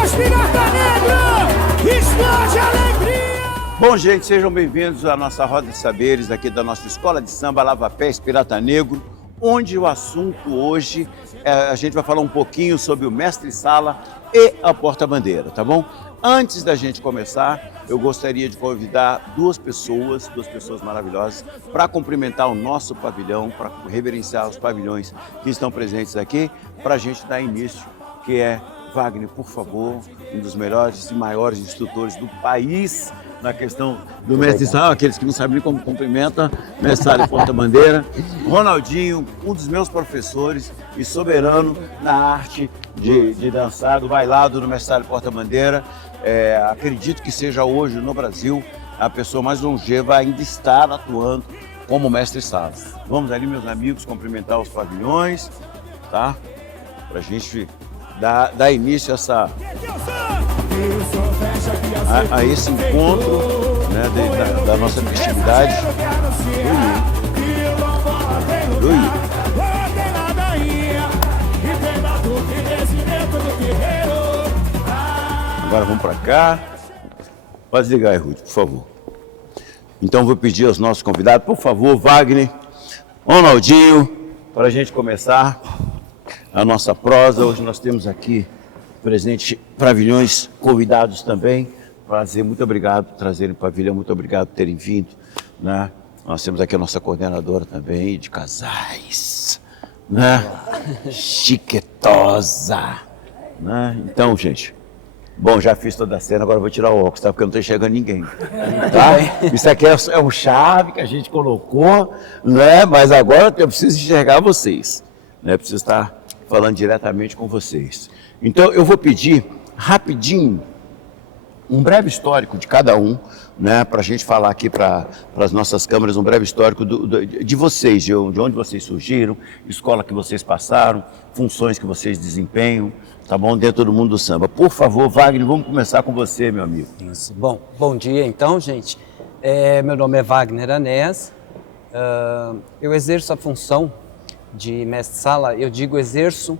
Pirata Negro, explode a alegria! Bom, gente, sejam bem-vindos à nossa roda de saberes aqui da nossa Escola de Samba Lava Pés Pirata Negro, onde o assunto hoje, a gente vai falar um pouquinho sobre o mestre-sala e a porta-bandeira, tá bom? Antes da gente começar, eu gostaria de convidar duas pessoas maravilhosas, para cumprimentar o nosso pavilhão, para reverenciar os pavilhões que estão presentes aqui, para a gente dar início, que é Wagner, por favor, um dos melhores e maiores instrutores do país na questão do mestre-sala, aqueles que não sabem nem como cumprimenta, mestre-sala e porta-bandeira. Ronaldinho, um dos meus professores e soberano na arte de dançar, do bailado do mestre-sala e porta-bandeira. Acredito que seja hoje no Brasil a pessoa mais longeva ainda estar atuando como mestre-sala. Vamos ali, meus amigos, cumprimentar os pavilhões, tá? Pra gente dar início a esse encontro, né, da nossa festividade. Agora vamos para cá. Pode ligar aí, Ruth, por favor. Então vou pedir aos nossos convidados, por favor, Wagner, Ronaldinho, para a gente começar a nossa prosa. Hoje nós temos aqui presente pavilhões convidados também. Prazer, muito obrigado por trazerem o pavilhão, muito obrigado por terem vindo, né? Nós temos aqui a nossa coordenadora também de casais, né? Chiquetosa, né? Então, gente, bom, já fiz toda a cena, agora eu vou tirar o óculos, tá? Porque eu não estou enxergando ninguém, tá? Isso aqui é um chave que a gente colocou, né? Mas agora eu preciso enxergar vocês, né? Preciso estar falando diretamente com vocês. Então, eu vou pedir rapidinho um breve histórico de cada um, né, para a gente falar aqui para as nossas câmeras, um breve histórico de vocês, de onde vocês surgiram, escola que vocês passaram, funções que vocês desempenham, tá bom? Dentro do mundo do samba. Por favor, Wagner, vamos começar com você, meu amigo. Isso. Bom dia então, gente. Meu nome é Wagner Anés, eu exerço a função de mestre-sala. Eu digo exerço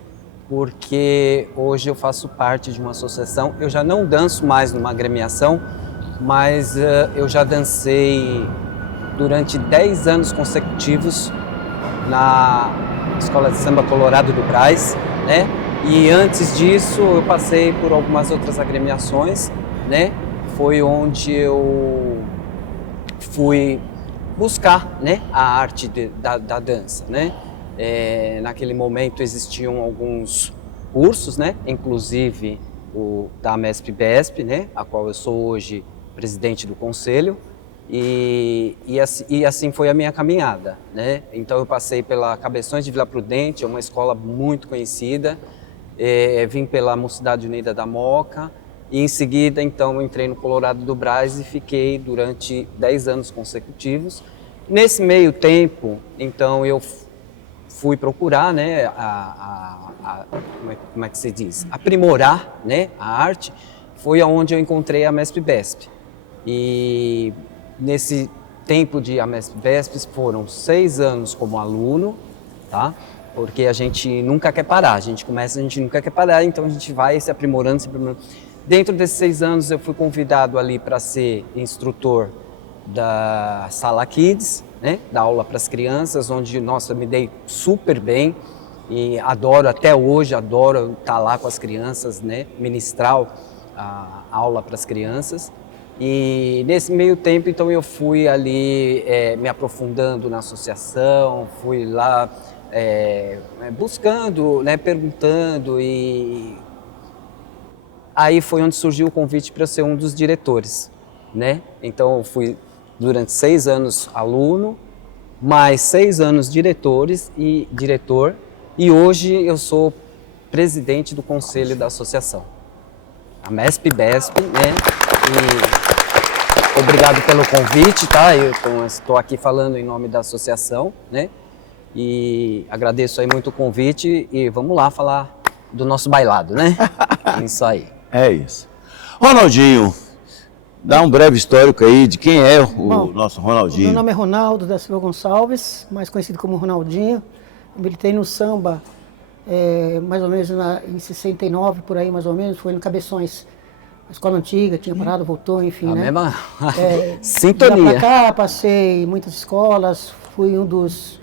porque hoje eu faço parte de uma associação. Eu já não danço mais numa agremiação, mas eu já dancei durante 10 anos consecutivos na Escola de Samba Colorado do Brás, né? E antes disso eu passei por algumas outras agremiações, né? Foi onde eu fui buscar, né, a arte da dança, né? Naquele momento existiam alguns cursos, né? Inclusive o da MESP-BESP, né? A qual eu sou hoje presidente do conselho, e assim foi a minha caminhada, né? Então eu passei pela Cabeções de Vila Prudente, é uma escola muito conhecida, vim pela Mocidade Unida da Moca, e em seguida então entrei no Colorado do Brás e fiquei durante 10 anos consecutivos. Nesse meio tempo, então eu fui procurar, né, como é que se diz? Aprimorar, né, a arte. Foi aonde eu encontrei a MESP-BESP. E nesse tempo de MESP-BESP foram 6 anos como aluno, tá? Porque a gente nunca quer parar, a gente começa, a gente nunca quer parar, então a gente vai se aprimorando, se aprimorando. Dentro desses 6 anos eu fui convidado ali para ser instrutor da Sala Kids, né, da aula para as crianças, onde, nossa, me dei super bem e adoro, até hoje, adoro estar lá com as crianças, né, ministrar a aula para as crianças. E nesse meio tempo, então, eu fui ali me aprofundando na associação, fui lá buscando, né, perguntando, e aí foi onde surgiu o convite para ser um dos diretores, né? Então, eu fui durante 6 anos aluno, mais 6 anos diretor, e hoje eu sou presidente do conselho da associação, a MESP-BESP, né? E obrigado pelo convite, tá? Eu estou aqui falando em nome da associação, né? E agradeço aí muito o convite e vamos lá falar do nosso bailado, né? Isso aí. É isso. Ronaldinho, dá um breve histórico aí de quem é o nosso Ronaldinho. Meu nome é Ronaldo da Silva Gonçalves, mais conhecido como Ronaldinho. Eu militei no samba mais ou menos em 69, por aí mais ou menos, foi no Cabeções. A escola antiga, tinha parado, voltou, enfim, A né? mesma De lá sintonia. pra cá, passei em muitas escolas, fui um dos,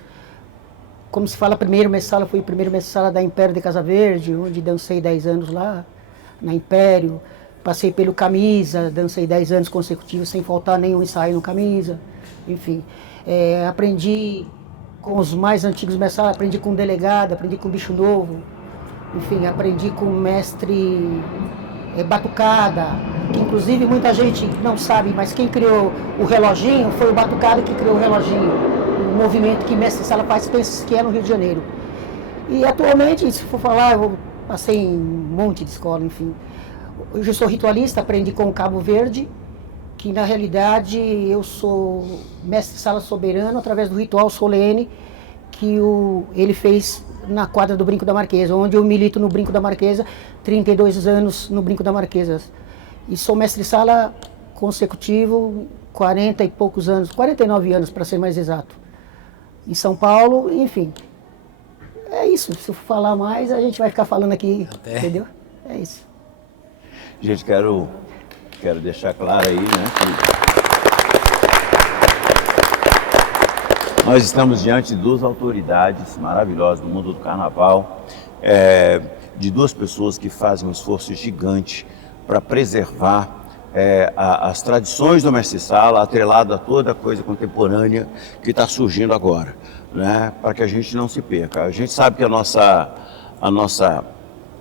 como se fala, primeiro mestre-sala, fui o primeiro mestre-sala da Império de Casa Verde, onde dancei 10 anos lá, na Império. Passei pelo Camisa, dancei 10 anos consecutivos, sem faltar nenhum ensaio no Camisa, enfim. Aprendi com os mais antigos mestres-sala, aprendi com o delegado, aprendi com o Bicho Novo, enfim, aprendi com o mestre Batucada, que inclusive muita gente não sabe, mas quem criou o reloginho foi o Batucada que criou o reloginho, o movimento que mestre sala faz, pensa que é no Rio de Janeiro. E atualmente, se for falar, eu passei em um monte de escola, enfim. Hoje eu sou ritualista, aprendi com o Cabo Verde, que na realidade eu sou mestre sala soberano através do ritual solene que ele fez na quadra do Brinco da Marquesa, onde eu milito no Brinco da Marquesa, 32 anos no Brinco da Marquesa. E sou mestre-sala consecutivo, 40 e poucos anos, 49 anos para ser mais exato. Em São Paulo, enfim. É isso, se eu falar mais, a gente vai ficar falando aqui, entendeu? É isso. Gente, quero deixar claro aí, né, que nós estamos diante de duas autoridades maravilhosas do mundo do carnaval, de duas pessoas que fazem um esforço gigante para preservar as tradições do mestre-sala, atrelado a toda a coisa contemporânea que está surgindo agora, né, para que a gente não se perca. A gente sabe que a nossa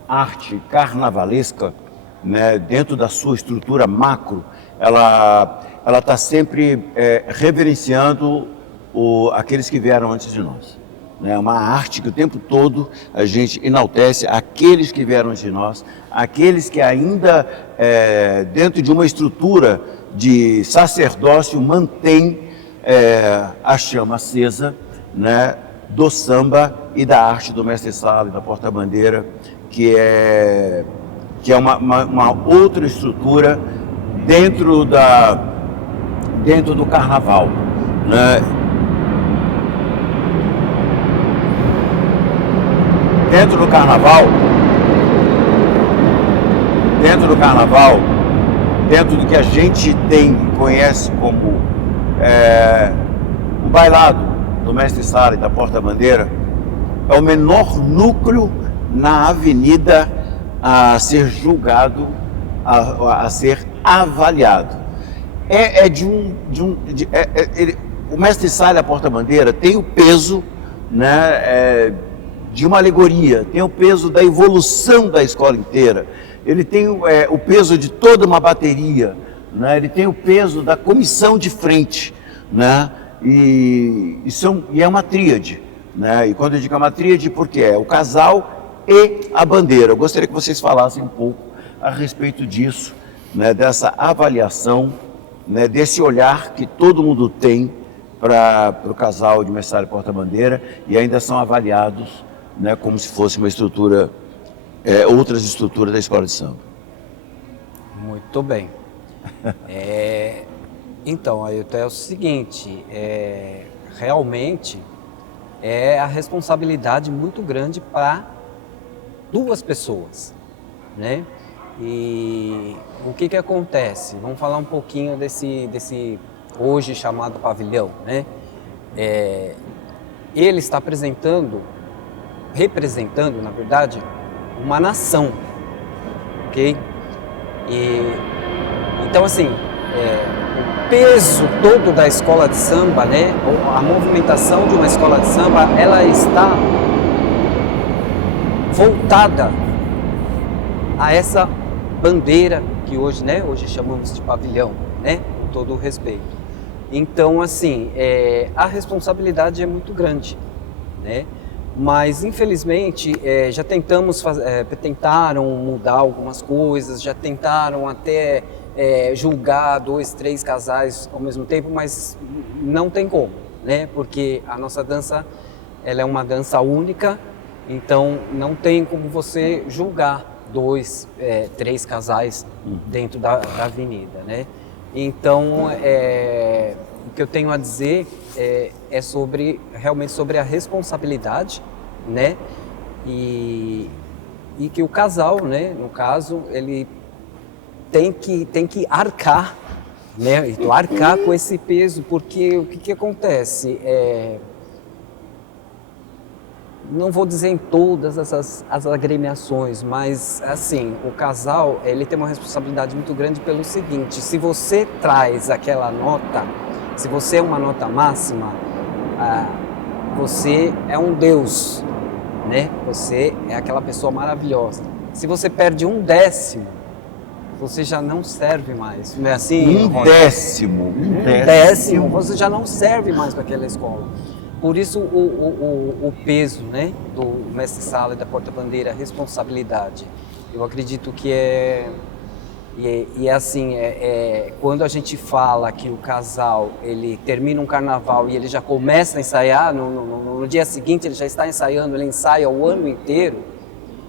arte carnavalesca, né, dentro da sua estrutura macro, ela está sempre reverenciando aqueles que vieram antes de nós. É uma arte que o tempo todo a gente enaltece aqueles que vieram antes de nós, aqueles que ainda, dentro de uma estrutura de sacerdócio, mantém a chama acesa, né, do samba e da arte do mestre-sala e da porta-bandeira, que é uma outra estrutura dentro do carnaval, né? Dentro do carnaval, dentro do que a gente conhece como o bailado do mestre-sala e da porta-bandeira, é o menor núcleo na avenida a ser julgado, a ser avaliado. O mestre-sala e a porta-bandeira tem o peso, né, de uma alegoria, tem o peso da evolução da escola inteira, ele tem o peso de toda uma bateria, né? Ele tem o peso da comissão de frente, né? E é uma tríade, né? E quando eu digo é uma tríade, porque é o casal e a bandeira. Eu gostaria que vocês falassem um pouco a respeito disso, né? Dessa avaliação, né? Desse olhar que todo mundo tem para o casal de mestre e porta-bandeira, e ainda são avaliados, né, como se fosse uma estrutura, outras estruturas da escola de samba. Muito bem. Então, Ailton, é o seguinte, realmente é a responsabilidade muito grande para duas pessoas, né? E o que acontece? Vamos falar um pouquinho desse hoje chamado pavilhão, né? Ele está representando, na verdade, uma nação, ok? Então, assim, o peso todo da escola de samba, né? A movimentação de uma escola de samba, ela está voltada a essa bandeira que hoje, né? Hoje chamamos de pavilhão, né? Com todo o respeito. Então, assim, a responsabilidade é muito grande, né? Mas, infelizmente, já tentaram mudar algumas coisas, já tentaram até julgar 2, 3 casais ao mesmo tempo, mas não tem como, né? Porque a nossa dança, ela é uma dança única, então não tem como você julgar 2, 3 casais dentro da avenida, né? Então, o que eu tenho a dizer é realmente sobre a responsabilidade, né? e que o casal, né, no caso, ele tem que arcar, né, arcar com esse peso, porque o que acontece? Não vou dizer em todas as agremiações, mas assim, o casal, ele tem uma responsabilidade muito grande pelo seguinte: se você traz aquela nota, se você é uma nota máxima, você é um deus, né? Você é aquela pessoa maravilhosa. Se você perde 1/10, você já não serve mais. Não é assim? Um décimo. Você já não serve mais para aquela escola. Por isso o peso, né, do mestre-sala e da porta-bandeira, a responsabilidade. Eu acredito que assim, quando a gente fala que o casal, ele termina um carnaval e ele já começa a ensaiar, no dia seguinte ele já está ensaiando, ele ensaia o ano inteiro,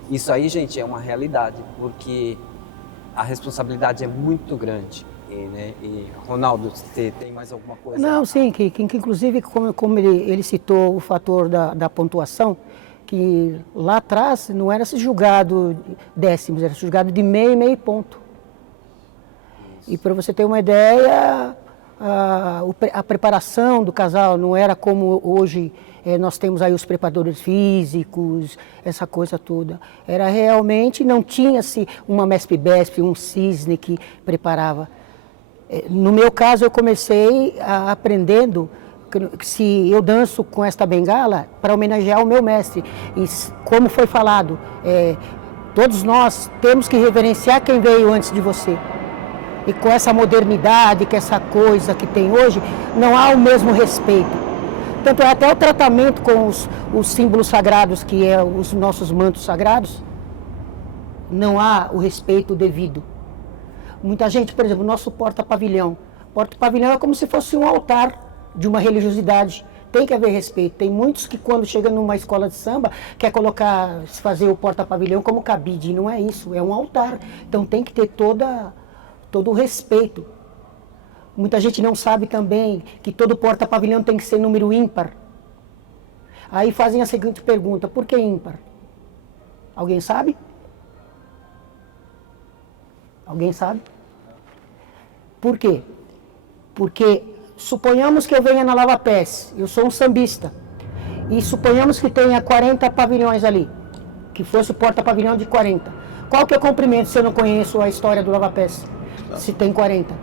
isso aí, gente, é uma realidade, porque a responsabilidade é muito grande. E Ronaldo, você tem mais alguma coisa? Não, sim, que inclusive, como ele citou o fator da pontuação, que lá atrás não era se julgado décimos, era se julgado de meio e meio ponto. Isso. E para você ter uma ideia, a preparação do casal não era como hoje nós temos aí os preparadores físicos, essa coisa toda. Era realmente, não tinha-se uma MESP-BESP, um CISNE que preparava. No meu caso, eu comecei aprendendo se eu danço com esta bengala para homenagear o meu mestre. E como foi falado, todos nós temos que reverenciar quem veio antes de você. E com essa modernidade, com essa coisa que tem hoje, não há o mesmo respeito. Tanto é até o tratamento com os símbolos sagrados, que é os nossos mantos sagrados, não há o respeito devido. Muita gente, por exemplo, o nosso porta-pavilhão. Porta-pavilhão é como se fosse um altar de uma religiosidade. Tem que haver respeito. Tem muitos que quando chegam numa escola de samba, quer fazer o porta-pavilhão como cabide. Não é isso, é um altar. Então tem que ter todo o respeito. Muita gente não sabe também que todo porta-pavilhão tem que ser número ímpar. Aí fazem a seguinte pergunta: por que ímpar? Alguém sabe? Alguém sabe? Por quê? Porque suponhamos que eu venha na Lava Pés, eu sou um sambista, e suponhamos que tenha 40 pavilhões ali, que fosse o porta-pavilhão de 40. Qual que é o comprimento se eu não conheço a história do Lava Pés? Se tem 40.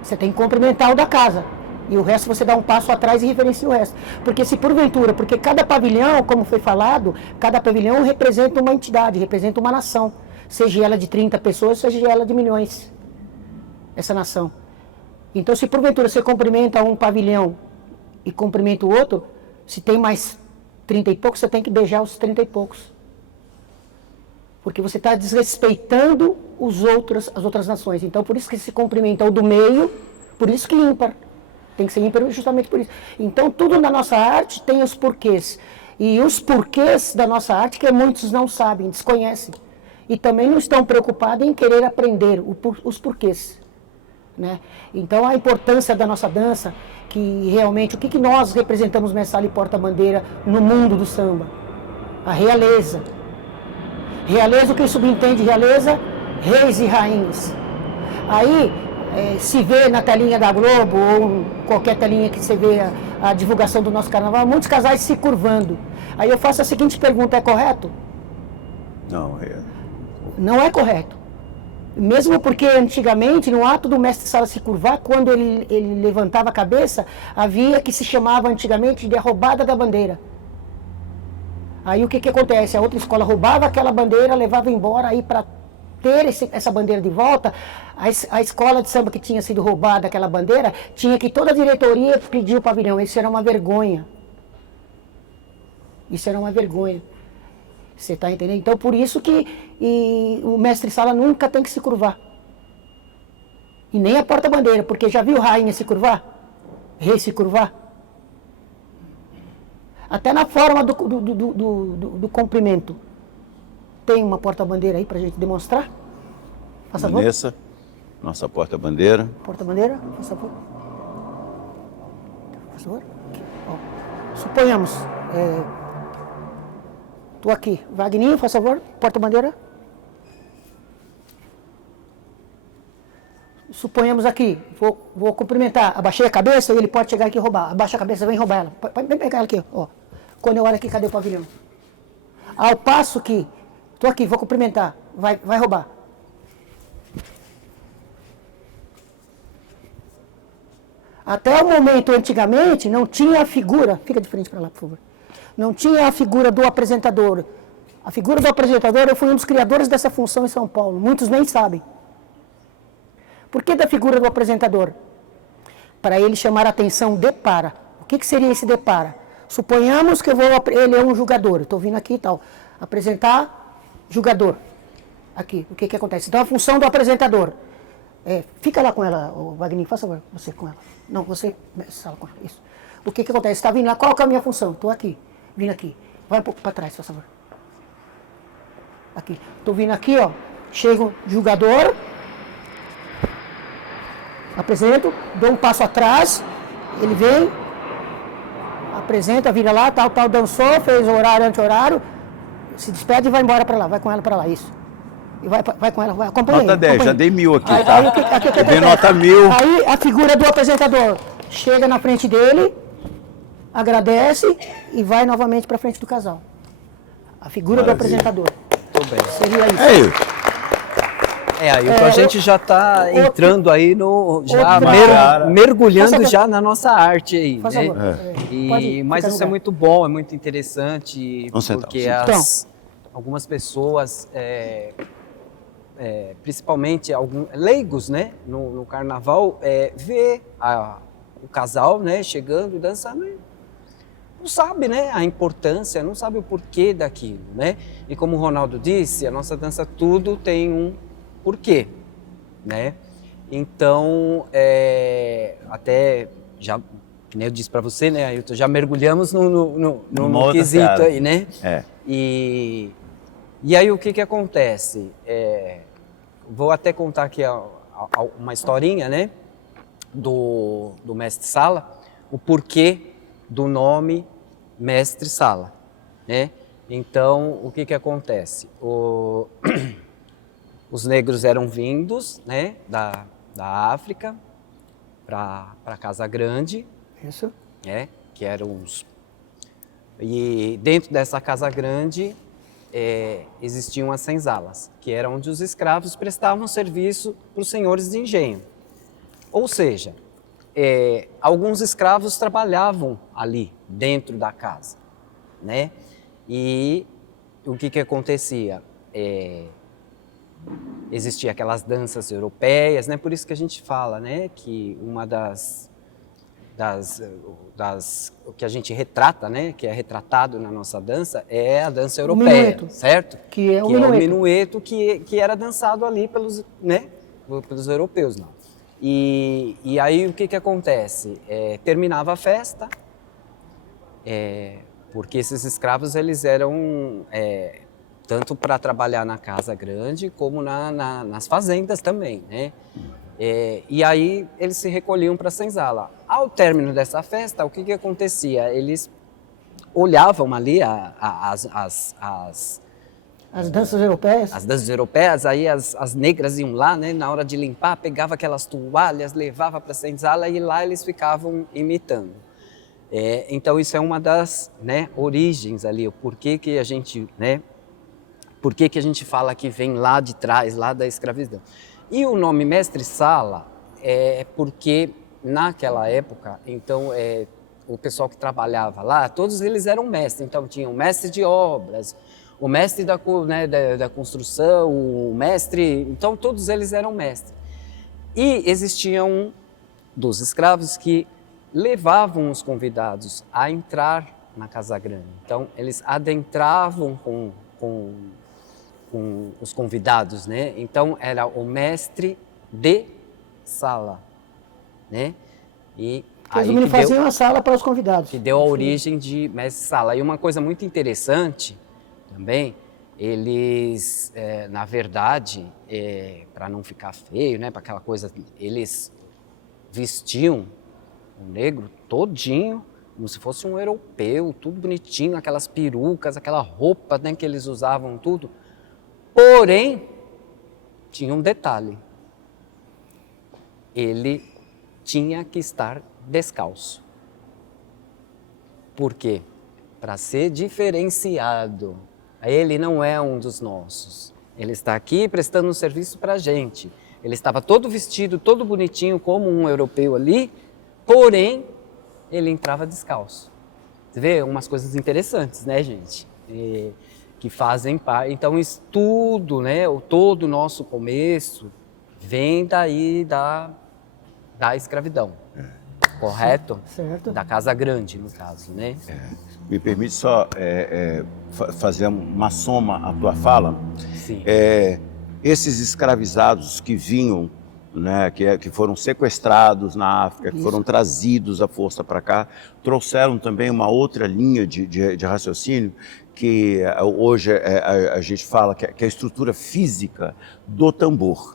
Você tem que cumprimentar o da casa. E o resto você dá um passo atrás e referencia o resto. Porque se porventura, porque cada pavilhão, como foi falado, cada pavilhão representa uma entidade, representa uma nação. Seja ela de 30 pessoas, seja ela de milhões, essa nação. Então, se porventura você cumprimenta um pavilhão e cumprimenta o outro, se tem mais 30 e poucos, você tem que beijar os 30 e poucos. Porque você está desrespeitando as outras nações. Então, por isso que se cumprimenta o do meio, por isso que ímpar. Tem que ser ímpar justamente por isso. Então, tudo na nossa arte tem os porquês. E os porquês da nossa arte que muitos não sabem, desconhecem. E também não estão preocupados em querer aprender os porquês. Né? Então, a importância da nossa dança, que realmente, o que nós representamos mestre-sala e porta-bandeira no mundo do samba? A realeza. Realeza, o que subentende realeza? Reis e rainhas. Aí, se vê na telinha da Globo, ou qualquer telinha que você vê a divulgação do nosso carnaval, muitos casais se curvando. Aí eu faço a seguinte pergunta: é correto? Não, Não é correto. Mesmo porque antigamente, no ato do mestre-sala se curvar, quando ele levantava a cabeça, havia que se chamava antigamente de a roubada da bandeira. Aí o que acontece? A outra escola roubava aquela bandeira, levava embora, aí para ter essa bandeira de volta, a escola de samba que tinha sido roubada aquela bandeira, tinha que toda a diretoria pedir o pavilhão. Isso era uma vergonha. Isso era uma vergonha. Você está entendendo? Então, por isso que o mestre-sala nunca tem que se curvar. E nem a porta-bandeira, porque já viu rainha se curvar? Rei se curvar? Até na forma do comprimento. Tem uma porta-bandeira aí para a gente demonstrar? Faça favor. Vanessa, nossa porta-bandeira. Porta-bandeira, faça favor. Faça favor. Ó, suponhamos, Tô aqui. Wagninho, faz favor, porta-bandeira. Suponhamos aqui, vou cumprimentar, abaixei a cabeça, ele pode chegar aqui e roubar. Abaixa a cabeça, vem roubar ela. Vem pegar ela aqui, ó. Quando eu olho aqui, cadê o pavilhão? Ao passo que, tô aqui, vou cumprimentar, vai roubar. Até o momento, antigamente, não tinha a figura, fica de frente para lá, por favor. Não tinha a figura do apresentador. A figura do apresentador, eu fui um dos criadores dessa função em São Paulo, muitos nem sabem. Por que da figura do apresentador? Para ele chamar a atenção de para. O que seria esse de para? Suponhamos que ele é um jogador, estou vindo aqui e tal, apresentar jogador. Aqui, o que acontece? Então a função do apresentador, fica lá com ela, Wagner, faça favor, você com ela. Não, você, sala com ela, isso. O que acontece? Está vindo lá, qual que é a minha função? Estou aqui, vindo aqui. Vai um pouco para trás, por favor. Aqui, estou vindo aqui, ó, chega o jogador, apresento, dou um passo atrás, ele vem, apresenta, vira lá, tal, dançou, fez horário, anti-horário, se despede e vai embora para lá, vai com ela para lá, isso. E vai com ela, vai, acompanha. Nota 10, já dei 1000 aqui, aí, tá? Aí, eu dei nota 1000. Aí a figura do apresentador chega na frente dele, agradece e vai novamente para frente do casal. A figura do apresentador. Tudo bem. Seria isso. É isso. Ailton, a gente já está entrando aí no. Já Cara. mergulhando Faça- já na nossa arte aí. Faz Né? favor. Mas fica no isso é lugar. muito bom, é muito interessante, Vamos sentar, porque vamos algumas pessoas, principalmente leigos, né, no carnaval, vê o casal, né, chegando e dançando, e não sabe, né, a importância, não sabe o porquê daquilo, né? E como o Ronaldo disse, a nossa dança tudo tem um porquê, né? Então, até já, que nem eu disse para você, né, Ailton, já mergulhamos no outra quesito seara. aí, né? É. E aí o que acontece? Vou até contar aqui uma historinha, né, do mestre Sala, o porquê do nome mestre Sala, né? Então, o que acontece? Os negros eram vindos, né, da África para Casa Grande, Isso. né, que eram E dentro dessa Casa Grande existiam as senzalas, que era onde os escravos prestavam serviço para os senhores de engenho. Ou seja, alguns escravos trabalhavam ali dentro da casa, né? E o que acontecia? Existia aquelas danças europeias, né? Por isso que a gente fala, né, que uma das o que a gente retrata, né, que é retratado na nossa dança, é a dança europeia, minueto. certo? Que é o o minueto. minueto que era dançado ali pelos, né, pelos europeus, não. E aí o que acontece? Terminava a festa, porque esses escravos eles eram tanto para trabalhar na Casa Grande como nas fazendas também, né? E aí eles se recolhiam para a senzala. Ao término dessa festa, o que acontecia? Eles olhavam ali as danças europeias. as danças europeias, aí as negras iam lá, né, na hora de limpar, pegava aquelas toalhas, levava para a senzala e lá eles ficavam imitando. Então isso é uma das, né, origens ali, o porquê que a gente, né, porquê que a gente fala que vem lá de trás, lá da escravidão. E o nome Mestre Sala é porque naquela época, então, o pessoal que trabalhava lá, todos eles eram mestres. Então tinha o mestre de obras, o mestre da construção, o mestre... Então todos eles eram mestres. E existia um dos escravos que levavam os convidados a entrar na Casa Grande. Então eles adentravam com os convidados, né? Então era o mestre de sala, né? E aí Eles faziam a sala para os convidados. que deu a origem de mestre sala. E uma coisa muito interessante também, eles, na verdade, para não ficar feio, né? Para aquela coisa, eles vestiam o negro todinho como se fosse um europeu, tudo bonitinho, aquelas perucas, aquela roupa, né, que eles usavam, tudo. Porém, tinha um detalhe. Ele tinha que estar descalço. Por quê? Para ser diferenciado. Ele não é um dos nossos. Ele está aqui prestando um serviço para a gente. Ele estava todo vestido, todo bonitinho, como um europeu ali, porém, ele entrava descalço. Você vê umas coisas interessantes, né, gente? Que fazem parte. Então, isso tudo, né, todo o nosso começo vem daí da escravidão. Correto? Certo. Da Casa Grande, no caso, né? Me permite só fazer uma soma à tua fala. Sim. Esses escravizados que vinham, né, que foram sequestrados na África, que foram trazidos à força para cá, trouxeram também uma outra linha de raciocínio que hoje a gente fala que é a estrutura física do tambor.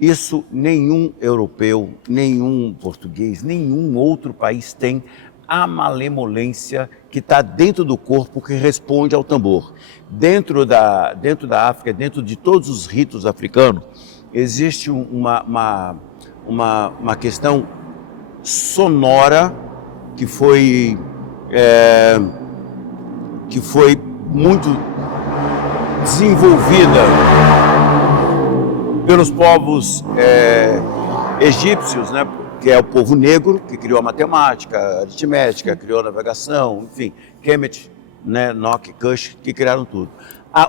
Isso nenhum europeu, nenhum português, nenhum outro país tem a malemolência que está dentro do corpo que responde ao tambor. Dentro da África, dentro de todos os ritos africanos, existe uma questão sonora que foi muito desenvolvida pelos povos egípcios, né? Que é o povo negro, que criou a matemática, a aritmética, criou a navegação, enfim, Kemet, né, Enoch, Cush, que criaram tudo.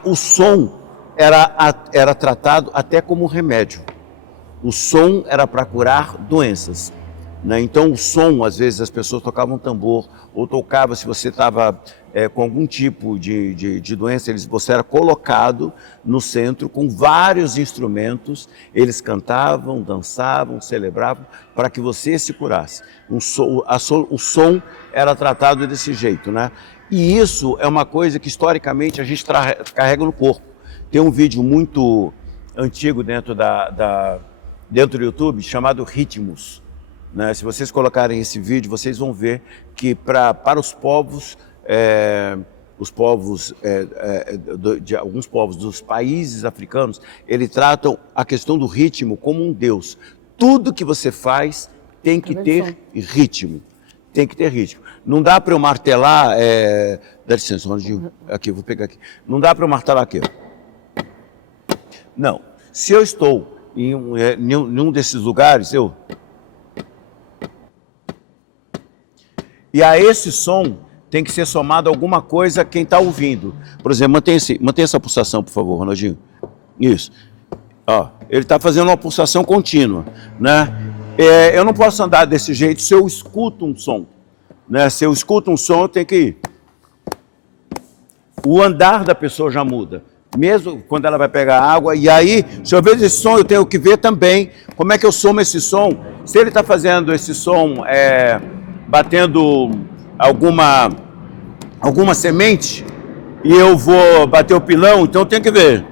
O som era tratado até como remédio. O som era para curar doenças. Né? Então, o som, às vezes, as pessoas tocavam tambor, ou tocava, se você estava com algum tipo de doença, você era colocado no centro com vários instrumentos, eles cantavam, dançavam, celebravam, para que você se curasse. O som era tratado desse jeito, né? E isso é uma coisa que, historicamente, a gente carrega no corpo. Tem um vídeo muito antigo dentro do YouTube, chamado Ritmos. Né? Se vocês colocarem esse vídeo, vocês vão ver que para os povos, de alguns povos dos países africanos, eles tratam a questão do ritmo como um deus. Tudo que você faz tem que ter ritmo. Tem que ter ritmo. Não dá para eu martelar, dá licença, Ronaldinho, aqui, vou pegar aqui. Não dá para eu martelar aqui. Não. Se eu estou em um desses lugares, e a esse som tem que ser somado alguma coisa a quem está ouvindo. Por exemplo, mantenha essa pulsação, por favor, Ronaldinho. Isso. Ó, ele está fazendo uma pulsação contínua, né? Eu não posso andar desse jeito se eu escuto um som. Né? Se eu escuto um som, eu tenho que ir. O andar da pessoa já muda. Mesmo quando ela vai pegar água, e aí, se eu vejo esse som, eu tenho que ver também como é que eu somo esse som. Se ele está fazendo esse som, batendo alguma semente, e eu vou bater o pilão, então eu tenho que ver.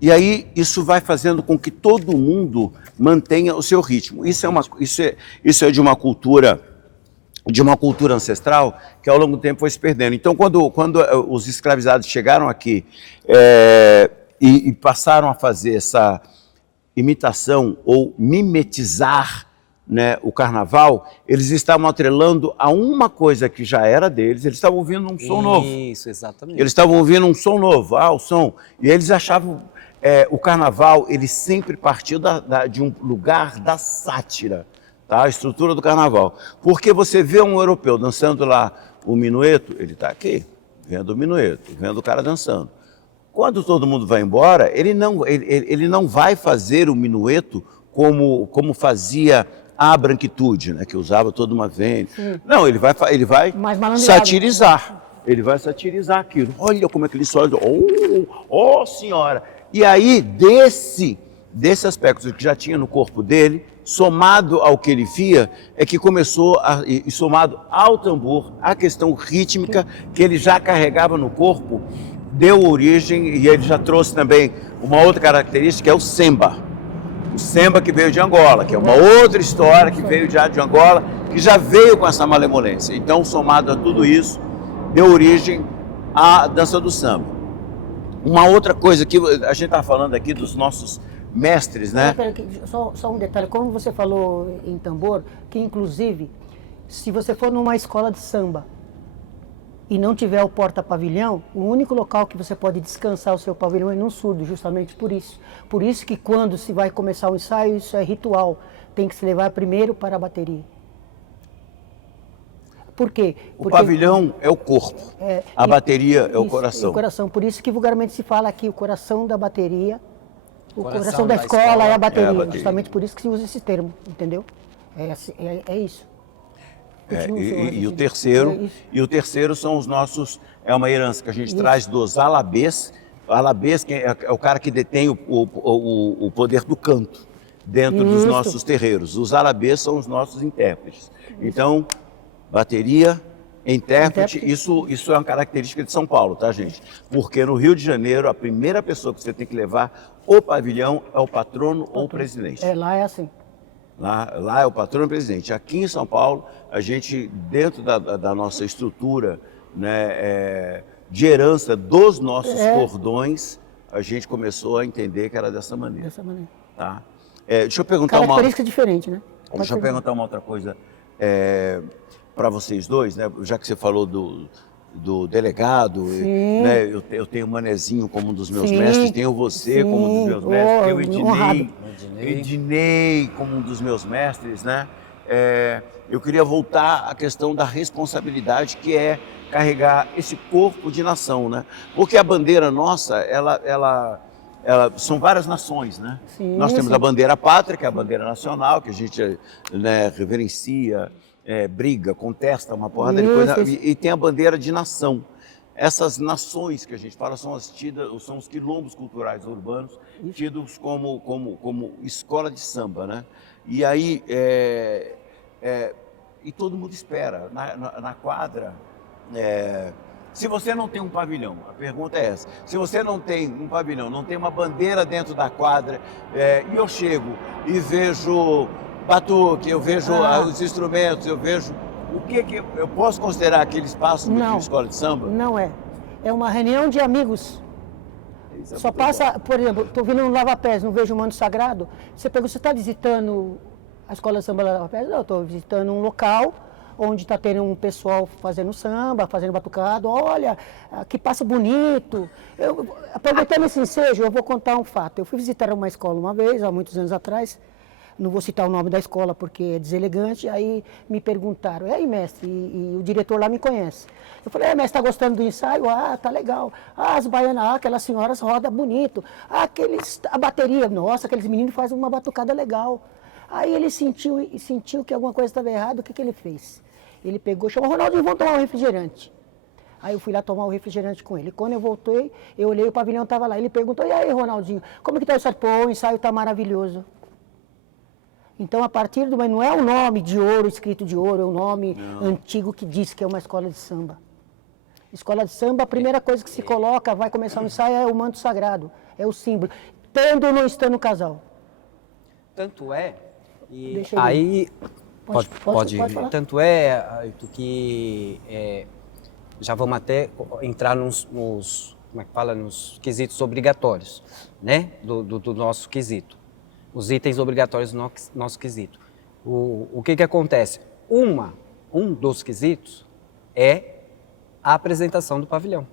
E aí isso vai fazendo com que todo mundo mantenha o seu ritmo. Isso é de uma cultura ancestral que ao longo do tempo foi se perdendo. Então, quando os escravizados chegaram aqui e passaram a fazer essa imitação ou mimetizar, né, o carnaval, eles estavam atrelando a uma coisa que já era deles, eles estavam ouvindo um som novo. Isso, exatamente. Eles estavam ouvindo um som novo, o som. E eles achavam... o carnaval, ele sempre partiu de um lugar da sátira, tá? A estrutura do carnaval. Porque você vê um europeu dançando lá o minueto, ele está aqui, vendo o minueto, vendo o cara dançando. Quando todo mundo vai embora, ele não vai fazer o minueto como fazia a branquitude, né? Que usava toda uma venda. Não, ele vai satirizar. Ele vai satirizar aquilo. Olha como é que ele só... Oh, senhora! E aí, desse aspecto que já tinha no corpo dele, somado ao que ele via, é que começou, e somado ao tambor, a questão rítmica que ele já carregava no corpo, deu origem, e ele já trouxe também uma outra característica, que é o Semba. O Semba que veio de Angola, que é uma outra história que veio de Angola, que já veio com essa malemolência. Então, somado a tudo isso, deu origem à dança do samba. Uma outra coisa que a gente está falando aqui dos nossos mestres, né? Só um detalhe, como você falou em tambor, que inclusive, se você for numa escola de samba e não tiver o porta-pavilhão, o único local que você pode descansar o seu pavilhão é num surdo, justamente por isso. Por isso que quando se vai começar o ensaio, isso é ritual, tem que se levar primeiro para a bateria. Por quê? O pavilhão é o corpo, a bateria é o coração. O coração, por isso que vulgarmente se fala aqui, o coração da bateria, o coração da escola é a bateria, justamente por isso que se usa esse termo, entendeu? É isso. E o terceiro são os nossos, é uma herança que a gente traz dos alabês. O alabês que é o cara que detém o poder do canto dentro dos nossos terreiros. Os alabês são os nossos intérpretes. Então, bateria, intérprete, isso é uma característica de São Paulo, tá, gente? Porque no Rio de Janeiro, a primeira pessoa que você tem que levar o pavilhão é o patrono ou o presidente. Lá é assim. Lá é o patrono e o presidente. Aqui em São Paulo, a gente, dentro da nossa estrutura, né, de herança dos nossos cordões, a gente começou a entender que era dessa maneira. Tá? Deixa eu perguntar característica diferente, né? Deixa eu perguntar uma outra coisa para vocês dois, né? Já que você falou do delegado, né? Eu tenho o Manezinho como um dos meus mestres, tenho você como um dos meus mestres, tenho o Ednei como um dos meus mestres, né? Eu queria voltar à questão da responsabilidade que é carregar esse corpo de nação, né? Porque a bandeira nossa, ela são várias nações, né? Nós temos a bandeira pátria, que é a bandeira nacional, que a gente, né, reverencia, briga, contesta uma porrada de coisa, e tem a bandeira de nação. Essas nações que a gente fala são os quilombos culturais urbanos, tidos como escola de samba, né? E aí, e todo mundo espera, na quadra, se você não tem um pavilhão, a pergunta é essa, se você não tem um pavilhão, não tem uma bandeira dentro da quadra, e eu chego e vejo batuque, eu vejo os instrumentos, eu vejo... O que eu posso considerar aquele espaço de escola de samba? Não é. É uma reunião de amigos. Só passa, por exemplo, estou vindo no Lava Pés, não vejo o manto sagrado. Você pergunta, você está visitando a escola de samba Lava Pés? Não, estou visitando um local onde está tendo um pessoal fazendo samba, fazendo batucado. Olha, que passo bonito. Aproveitando esse ensejo, eu vou contar um fato. Eu fui visitar uma escola uma vez, há muitos anos atrás. Não vou citar o nome da escola porque é deselegante, aí me perguntaram, e aí, mestre, e o diretor lá me conhece. Eu falei, mestre, está gostando do ensaio? Tá legal. As baianas, aquelas senhoras rodam bonito. A bateria, nossa, aqueles meninos fazem uma batucada legal. Aí ele sentiu que alguma coisa estava errada, o que ele fez? Ele pegou, chamou, Ronaldinho, vamos tomar um refrigerante. Aí eu fui lá tomar o refrigerante com ele. Quando eu voltei, eu olhei, o pavilhão estava lá. Ele perguntou, e aí, Ronaldinho, como que está o ensaio? Pô, o ensaio está maravilhoso. Então, a partir do... Mas não é o nome de ouro, escrito de ouro, é o nome antigo que diz que é uma escola de samba. Escola de samba, a primeira coisa que se coloca, vai começar o ensaio, é o manto sagrado, é o símbolo. Estando ou não estando no casal. Tanto é, e Deixa eu aí... Pode falar. Tanto é, Aito, que já vamos até entrar nos como é que fala, nos quesitos obrigatórios, né, do nosso quesito. Os itens obrigatórios do nosso quesito. O que acontece? Um dos quesitos é a apresentação do pavilhão.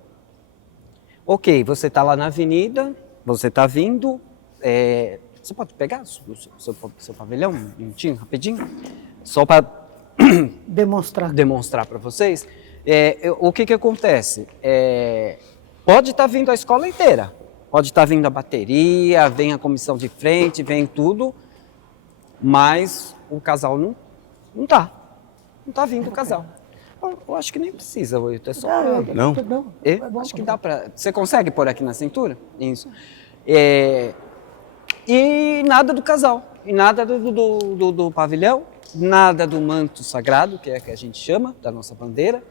Ok, você está lá na avenida, você está vindo, você pode pegar o seu pavilhão um minutinho, rapidinho? Só para demonstrar para vocês. O que acontece? Pode estar vindo a escola inteira. Pode estar vindo a bateria, vem a comissão de frente, vem tudo, mas o casal não está. Não está vindo o casal. Eu acho que nem precisa, é só... Não? Acho que dá para... Você consegue pôr aqui na cintura? Isso. E nada do casal, e nada do pavilhão, nada do manto sagrado, que é que a gente chama, da nossa bandeira.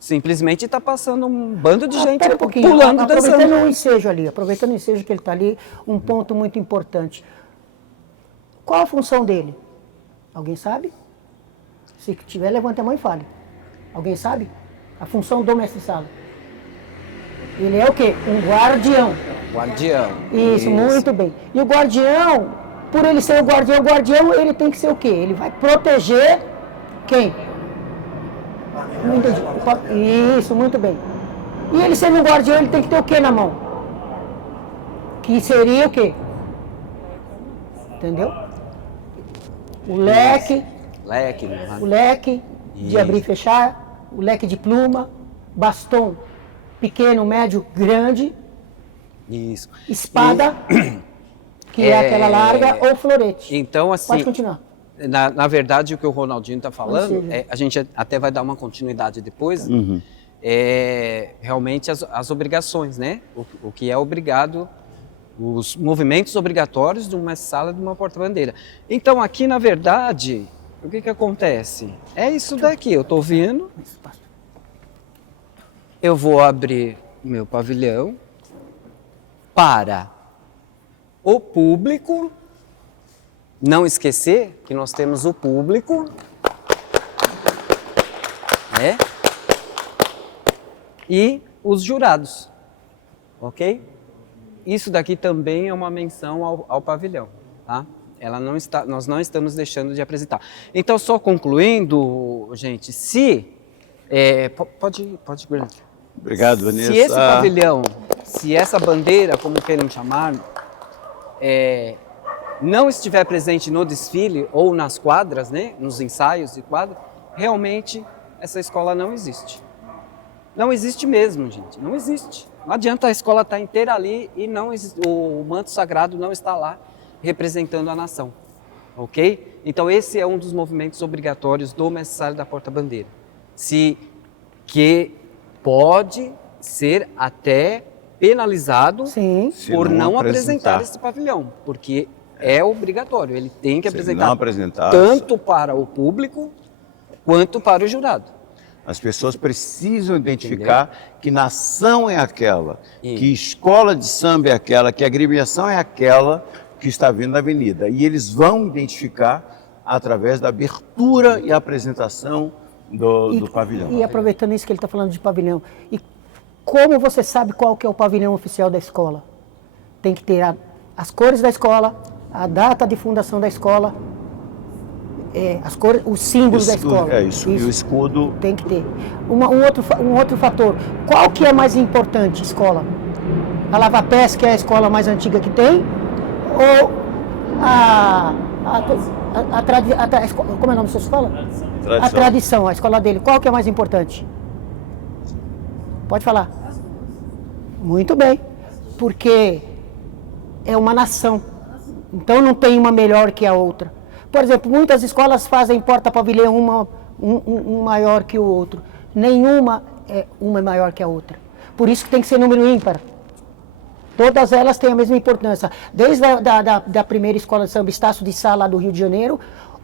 Simplesmente está passando um bando de gente Espera um pouquinho, pulando, dançando. aproveitando o ensejo que ele está ali, um ponto muito importante. Qual a função dele? Alguém sabe? Se tiver, levante a mão e fale. Alguém sabe? A função do mestre-sala. Ele é o quê? Um guardião. Guardião. Isso, muito bem. E o guardião, por ele ser o guardião, ele tem que ser o quê? Ele vai proteger quem? Não entendi. Isso, muito bem. E ele sendo um guardião, ele tem que ter o quê na mão? Que seria o quê? Entendeu? O leque, Leque, né? o leque de Isso. abrir e fechar, o leque de pluma, bastom pequeno, médio, grande, Isso. espada, que é aquela larga, ou florete. Então, assim, Pode continuar. na verdade, o que o Ronaldinho está falando, seja. a gente até vai dar uma continuidade depois, realmente as obrigações, né? O que é obrigado, os movimentos obrigatórios de uma sala de uma porta-bandeira. Então, aqui, na verdade, o que acontece? É isso daqui, eu estou vindo, eu vou abrir meu pavilhão para o público. Não esquecer que nós temos o público, né? E os jurados, ok? Isso daqui também é uma menção ao pavilhão, tá? Nós não estamos deixando de apresentar. Então, só concluindo, gente, pode Grant. Obrigado, Vanessa. Se esse pavilhão, se essa bandeira, como queiram chamar, não estiver presente no desfile ou nas quadras, né, nos ensaios de quadra, realmente essa escola não existe. Não existe mesmo, gente, não existe. Não adianta a escola estar inteira ali e não existe, o manto sagrado não está lá representando a nação, ok? Então esse é um dos movimentos obrigatórios do mestre da porta-bandeira. Que pode ser até penalizado Sim. Se por não apresentar. apresentar esse pavilhão, porque é obrigatório, ele tem que Se apresentar não apresentar, tanto para o público quanto para o jurado. as pessoas precisam identificar que nação é aquela, Isso. que escola de samba é aquela, que agremiação é aquela que está vindo na avenida. E eles vão identificar através da abertura e apresentação do pavilhão. E aproveitando isso que ele está falando de pavilhão, e como você sabe qual que é o pavilhão oficial da escola? Tem que ter as cores da escola, a data de fundação da escola, as cores, os símbolos da escola. É isso. E o escudo. Tem que ter. Um outro fator. Qual que é mais importante, escola? A Lava Pés, que é a escola mais antiga que tem? Ou como é o nome da sua escola? Tradição. A tradição, a escola dele. Qual que é mais importante? Pode falar. Muito bem. Porque é uma nação. Então não tem uma melhor que a outra. Por exemplo, muitas escolas fazem porta-pavilhão um maior que o outro. Nenhuma é maior que a outra. Por isso que tem que ser número ímpar. Todas elas têm a mesma importância. Desde da primeira escola de samba, Estácio de Sá, lá do Rio de Janeiro,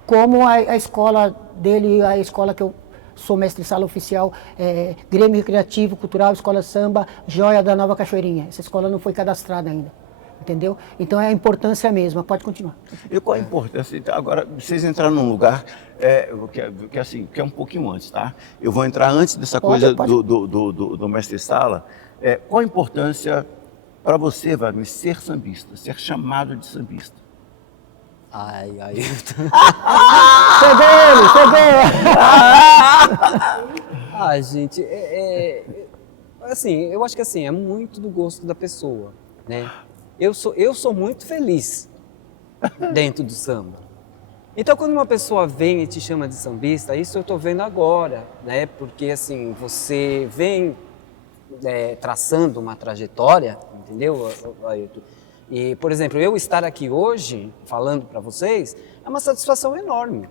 como a escola dele, a escola que eu sou mestre-sala oficial, Grêmio Recreativo, Cultural, Escola de Samba, Joia da Nova Cachoeirinha. Essa escola não foi cadastrada ainda. Entendeu? Então a importância é a mesma. Pode continuar. E qual a importância? Agora, vocês entraram num lugar que é um pouquinho antes, tá? Eu vou entrar antes dessa coisa do mestre-sala. Qual a importância para você, Wagner, ser sambista, ser chamado de sambista? Ai. Chegou! Gente, assim, eu acho que assim, é muito do gosto da pessoa, né? Eu sou muito feliz dentro do samba. Então, quando uma pessoa vem e te chama de sambista, isso eu estou vendo agora, né? Porque, assim, você vem traçando uma trajetória, entendeu, Ailton? E, por exemplo, eu estar aqui hoje falando para vocês é uma satisfação enorme.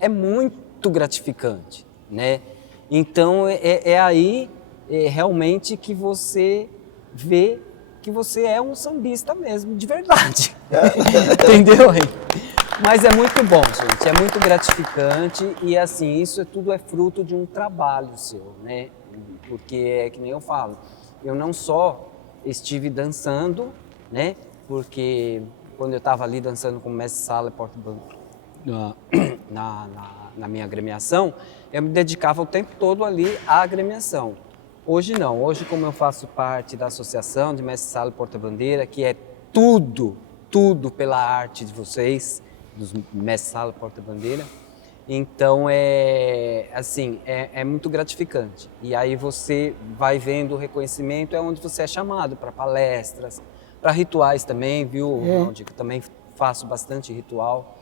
É muito gratificante, né? Então, aí realmente que você vê que você é um sambista mesmo, de verdade. Entendeu? Mas é muito bom, gente, é muito gratificante e assim, isso tudo é fruto de um trabalho seu, né? porque é que nem eu falo, eu não só estive dançando, né? Porque quando eu estava ali dançando como mestre-sala e porta-bandeira na minha agremiação, eu me dedicava o tempo todo ali à agremiação. Hoje não, hoje como eu faço parte da associação de mestre-sala e porta-bandeira, que é tudo pela arte de vocês, dos mestre-sala e porta-bandeira, então é muito gratificante. E aí você vai vendo o reconhecimento, é onde você é chamado para palestras, para rituais também, viu, Ronaldo? Que eu também faço bastante ritual.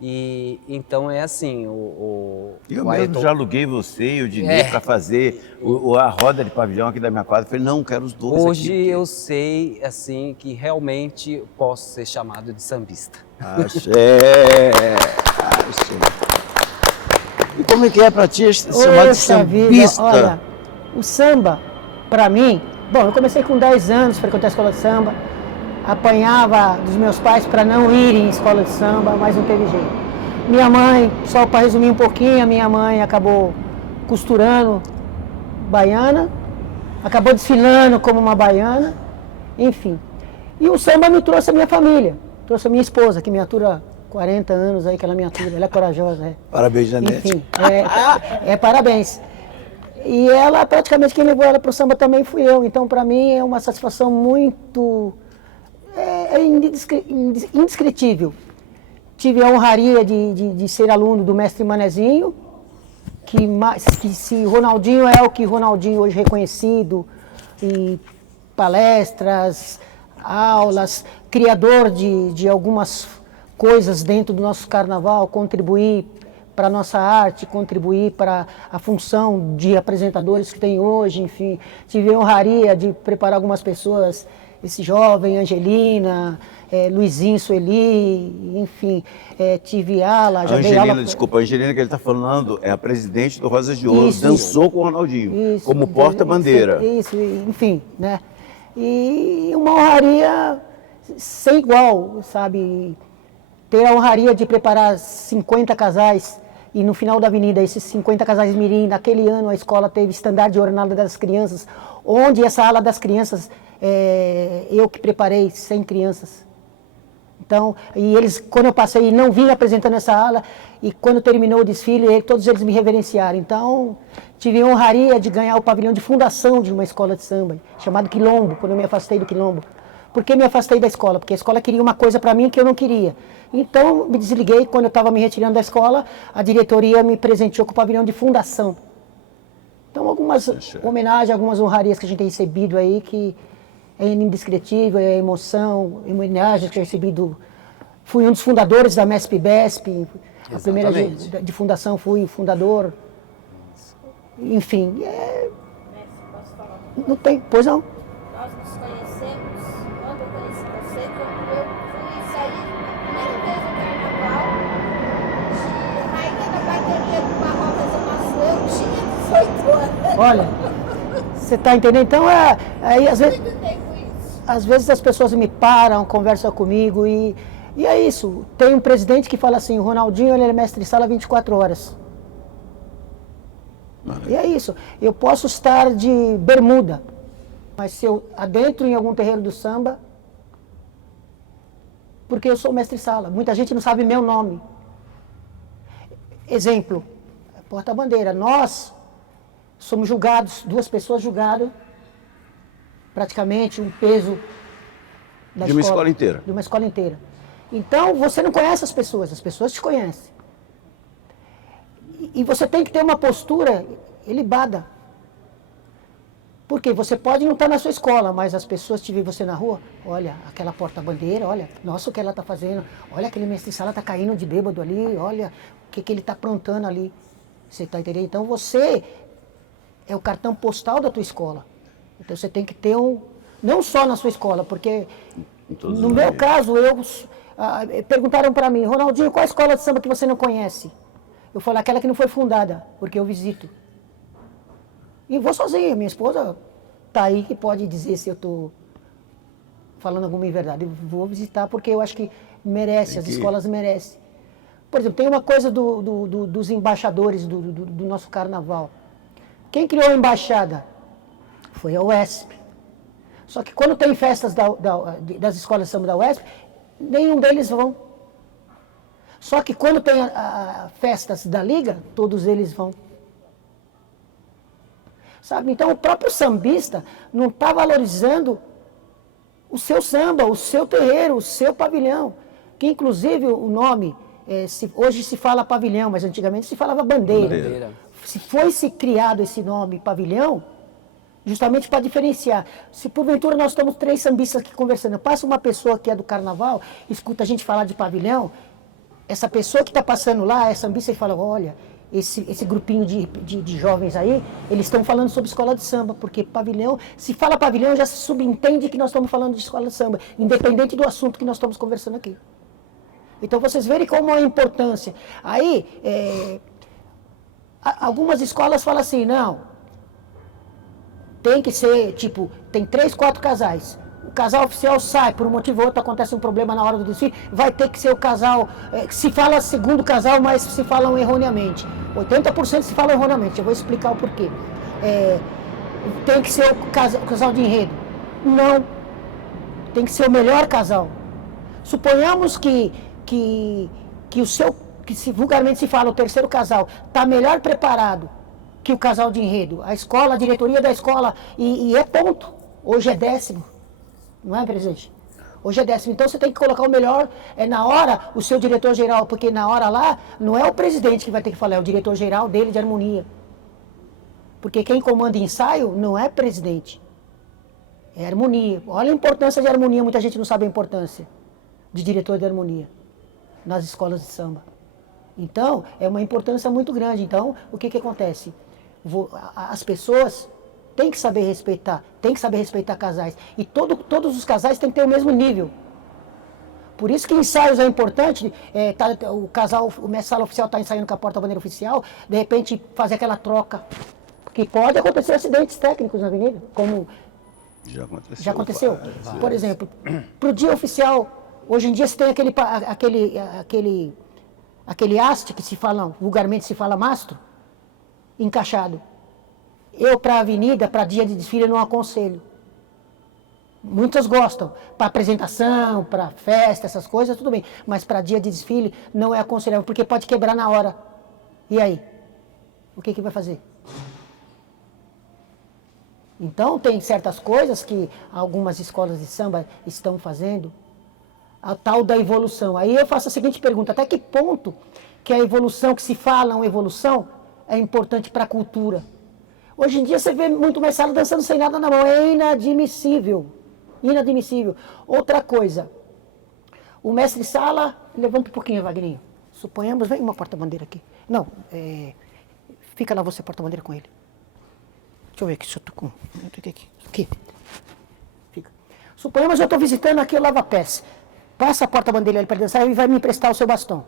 E então é assim, Eu o mesmo Ayrton... já aluguei você e o Diniz para fazer a roda de pavilhão aqui da minha quadra. Eu falei, não, quero os dois Hoje aqui. eu sei, assim, que realmente posso ser chamado de sambista. Axé. E como é que é para ti ser chamado de sambista? Olha, o samba, para mim... Bom, eu comecei com 10 anos, frequentei a escola de samba, apanhava dos meus pais para não ir em escola de samba, mas não teve jeito. Minha mãe, só para resumir um pouquinho, a minha mãe acabou costurando baiana, acabou desfilando como uma baiana, enfim. E o samba me trouxe a minha família, trouxe a minha esposa, que me atura 40 anos aí, que ela me atura, ela é corajosa. Parabéns, Janete. Enfim, parabéns. E ela, praticamente, quem levou ela para o samba também fui eu. Então, para mim, é uma satisfação muito... indescritível. Tive a honraria de ser aluno do mestre Manezinho, que se Ronaldinho é o que Ronaldinho hoje reconhecido, em palestras, aulas, criador de algumas coisas dentro do nosso carnaval, contribuir para a nossa arte, contribuir para a função de apresentadores que tem hoje, enfim. Tive a honraria de preparar algumas pessoas, esse jovem, Angelina, Luizinho Sueli, enfim, tive aula, já dei aula... Desculpa, a Angelina que ele está falando é a presidente do Rosas de Ouro, dançou com o Ronaldinho, como porta-bandeira. Isso, enfim, né? E uma honraria sem igual, sabe? Ter a honraria de preparar 50 casais e no final da avenida, esses 50 casais mirim, naquele ano a escola teve estandarte de ornada das crianças, onde essa ala das crianças, eu que preparei 100 crianças. Então, e eles, quando eu passei, não vim apresentando essa ala, e quando terminou o desfile, todos eles me reverenciaram. Então, tive a honraria de ganhar o pavilhão de fundação de uma escola de samba, chamado Quilombo, quando eu me afastei do Quilombo. Por que me afastei da escola? Porque a escola queria uma coisa para mim que eu não queria. Então, me desliguei. Quando eu estava me retirando da escola, a diretoria me presenteou com o pavilhão de fundação. Então, algumas homenagens, algumas honrarias que a gente tem recebido aí, que é indescritível, é emoção, homenagens que eu recebi Fui um dos fundadores da MESP-BESP, a primeira de fundação, fui o fundador. Enfim, Mestre, posso falar? não tem, pois não. Nós nos conhecemos, quando eu conheci você, quando eu fui sair a primeira vez no carnaval, de rainha da bateria do Barroca Zona Sul, eu tinha 18 anos. Olha, você está entendendo? Então, aí às vezes... Muito tempo isso. Às vezes as pessoas me param, conversam comigo e é isso. Tem um presidente que fala assim, o Ronaldinho ele é mestre-sala 24 horas. E é isso. Eu posso estar de bermuda, mas se eu adentro em algum terreiro do samba, porque eu sou mestre-sala. Muita gente não sabe meu nome. Exemplo, porta-bandeira. Nós somos julgados, 2 pessoas julgadas, praticamente um peso da De uma escola inteira. De uma escola inteira. Então, você não conhece as pessoas te conhecem. E você tem que ter uma postura ilibada. Porque você pode não estar na sua escola, mas as pessoas te veem você na rua, olha, aquela porta-bandeira, olha, nossa, o que ela está fazendo, olha, aquele mestre-sala está caindo de bêbado ali, olha, o que ele está aprontando ali. Você está entendendo? Então, você é o cartão postal da tua escola. Então, você tem que ter não só na sua escola, porque no meu caso, perguntaram para mim, Ronaldinho, qual a escola de samba que você não conhece? Eu falei, aquela que não foi fundada, porque eu visito. E vou sozinha, minha esposa está aí que pode dizer se eu estou falando alguma inverdade. Eu vou visitar porque eu acho que merece, as escolas merecem. Por exemplo, tem uma coisa dos embaixadores do nosso carnaval. Quem criou a embaixada? Foi a UESP. Só que quando tem festas das escolas de samba da UESP, nenhum deles vão. Só que quando tem festas da Liga, todos eles vão. Sabe? Então o próprio sambista não está valorizando o seu samba, o seu terreiro, o seu pavilhão. Que inclusive o nome, hoje se fala pavilhão, mas antigamente se falava bandeira. Se foi-se criado esse nome pavilhão, justamente para diferenciar. Se porventura nós estamos 3 sambistas aqui conversando, passa uma pessoa que é do carnaval, escuta a gente falar de pavilhão, essa pessoa que está passando lá, é sambista, e fala, olha, esse grupinho de jovens aí, eles estão falando sobre escola de samba, porque pavilhão, se fala pavilhão, já se subentende que nós estamos falando de escola de samba, independente do assunto que nós estamos conversando aqui. Então vocês verem como a importância. Aí, algumas escolas falam assim, não, tem que ser, tipo, tem 3, 4 casais. O casal oficial sai, por um motivo ou outro, acontece um problema na hora do desfile, vai ter que ser o casal, se fala segundo casal, mas se falam erroneamente. 80% se falam erroneamente, eu vou explicar o porquê. Tem que ser o casal de enredo. Não, tem que ser o melhor casal. Suponhamos que vulgarmente se fala, o terceiro casal está melhor preparado que o casal de enredo, a escola, a diretoria da escola, e é ponto. Hoje é 10º, não é, presidente? Hoje é 10º, então você tem que colocar o melhor, na hora, o seu diretor-geral, porque na hora lá, não é o presidente que vai ter que falar, é o diretor-geral dele de harmonia. Porque quem comanda ensaio não é presidente, é harmonia. Olha a importância de harmonia, muita gente não sabe a importância de diretor de harmonia nas escolas de samba. Então, é uma importância muito grande. Então, o que acontece? As pessoas têm que saber respeitar casais. E todos os casais têm que ter o mesmo nível. Por isso que ensaios é importante, o casal, o mestre sala oficial está ensaiando com a porta-bandeira oficial, de repente fazer aquela troca. Porque pode acontecer acidentes técnicos na avenida, como já aconteceu. Por exemplo, para o dia oficial, hoje em dia você tem aquele haste que se fala, vulgarmente se fala mastro, encaixado. Eu, para a avenida, para dia de desfile, não aconselho. Muitos gostam, para apresentação, para festa, essas coisas, tudo bem. Mas para dia de desfile, não é aconselhável, porque pode quebrar na hora. E aí? O que vai fazer? Então, tem certas coisas que algumas escolas de samba estão fazendo, a tal da evolução. Aí eu faço a seguinte pergunta, até que ponto que a evolução, que se fala uma evolução, é importante para a cultura? Hoje em dia você vê muito mais sala dançando sem nada na mão, é inadmissível, inadmissível. Outra coisa, o mestre sala, levanta um pouquinho, Wagninho, suponhamos, vem uma porta-bandeira aqui. Não, fica lá você, porta-bandeira, com ele. Deixa eu ver aqui se eu estou com... Aqui. Fica. Suponhamos eu estou visitando aqui o lava-pés. Passa a porta-bandeira ali para dançar e vai me emprestar o seu bastão.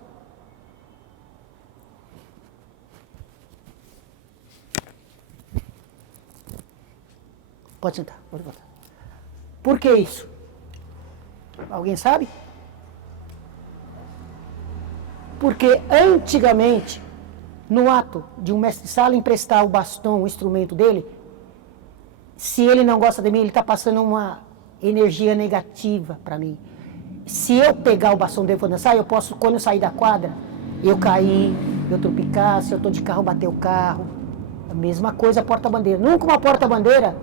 Pode sentar, pode voltar. Por que isso? Alguém sabe? Porque antigamente, no ato de um mestre-sala emprestar o bastão, o instrumento dele, se ele não gosta de mim, ele está passando uma energia negativa para mim. Se eu pegar o bastão dele e for dançar, eu posso, quando eu sair da quadra, eu cair, eu tropicar, se eu estou de carro, bater o carro. A mesma coisa a porta-bandeira. Nunca uma porta-bandeira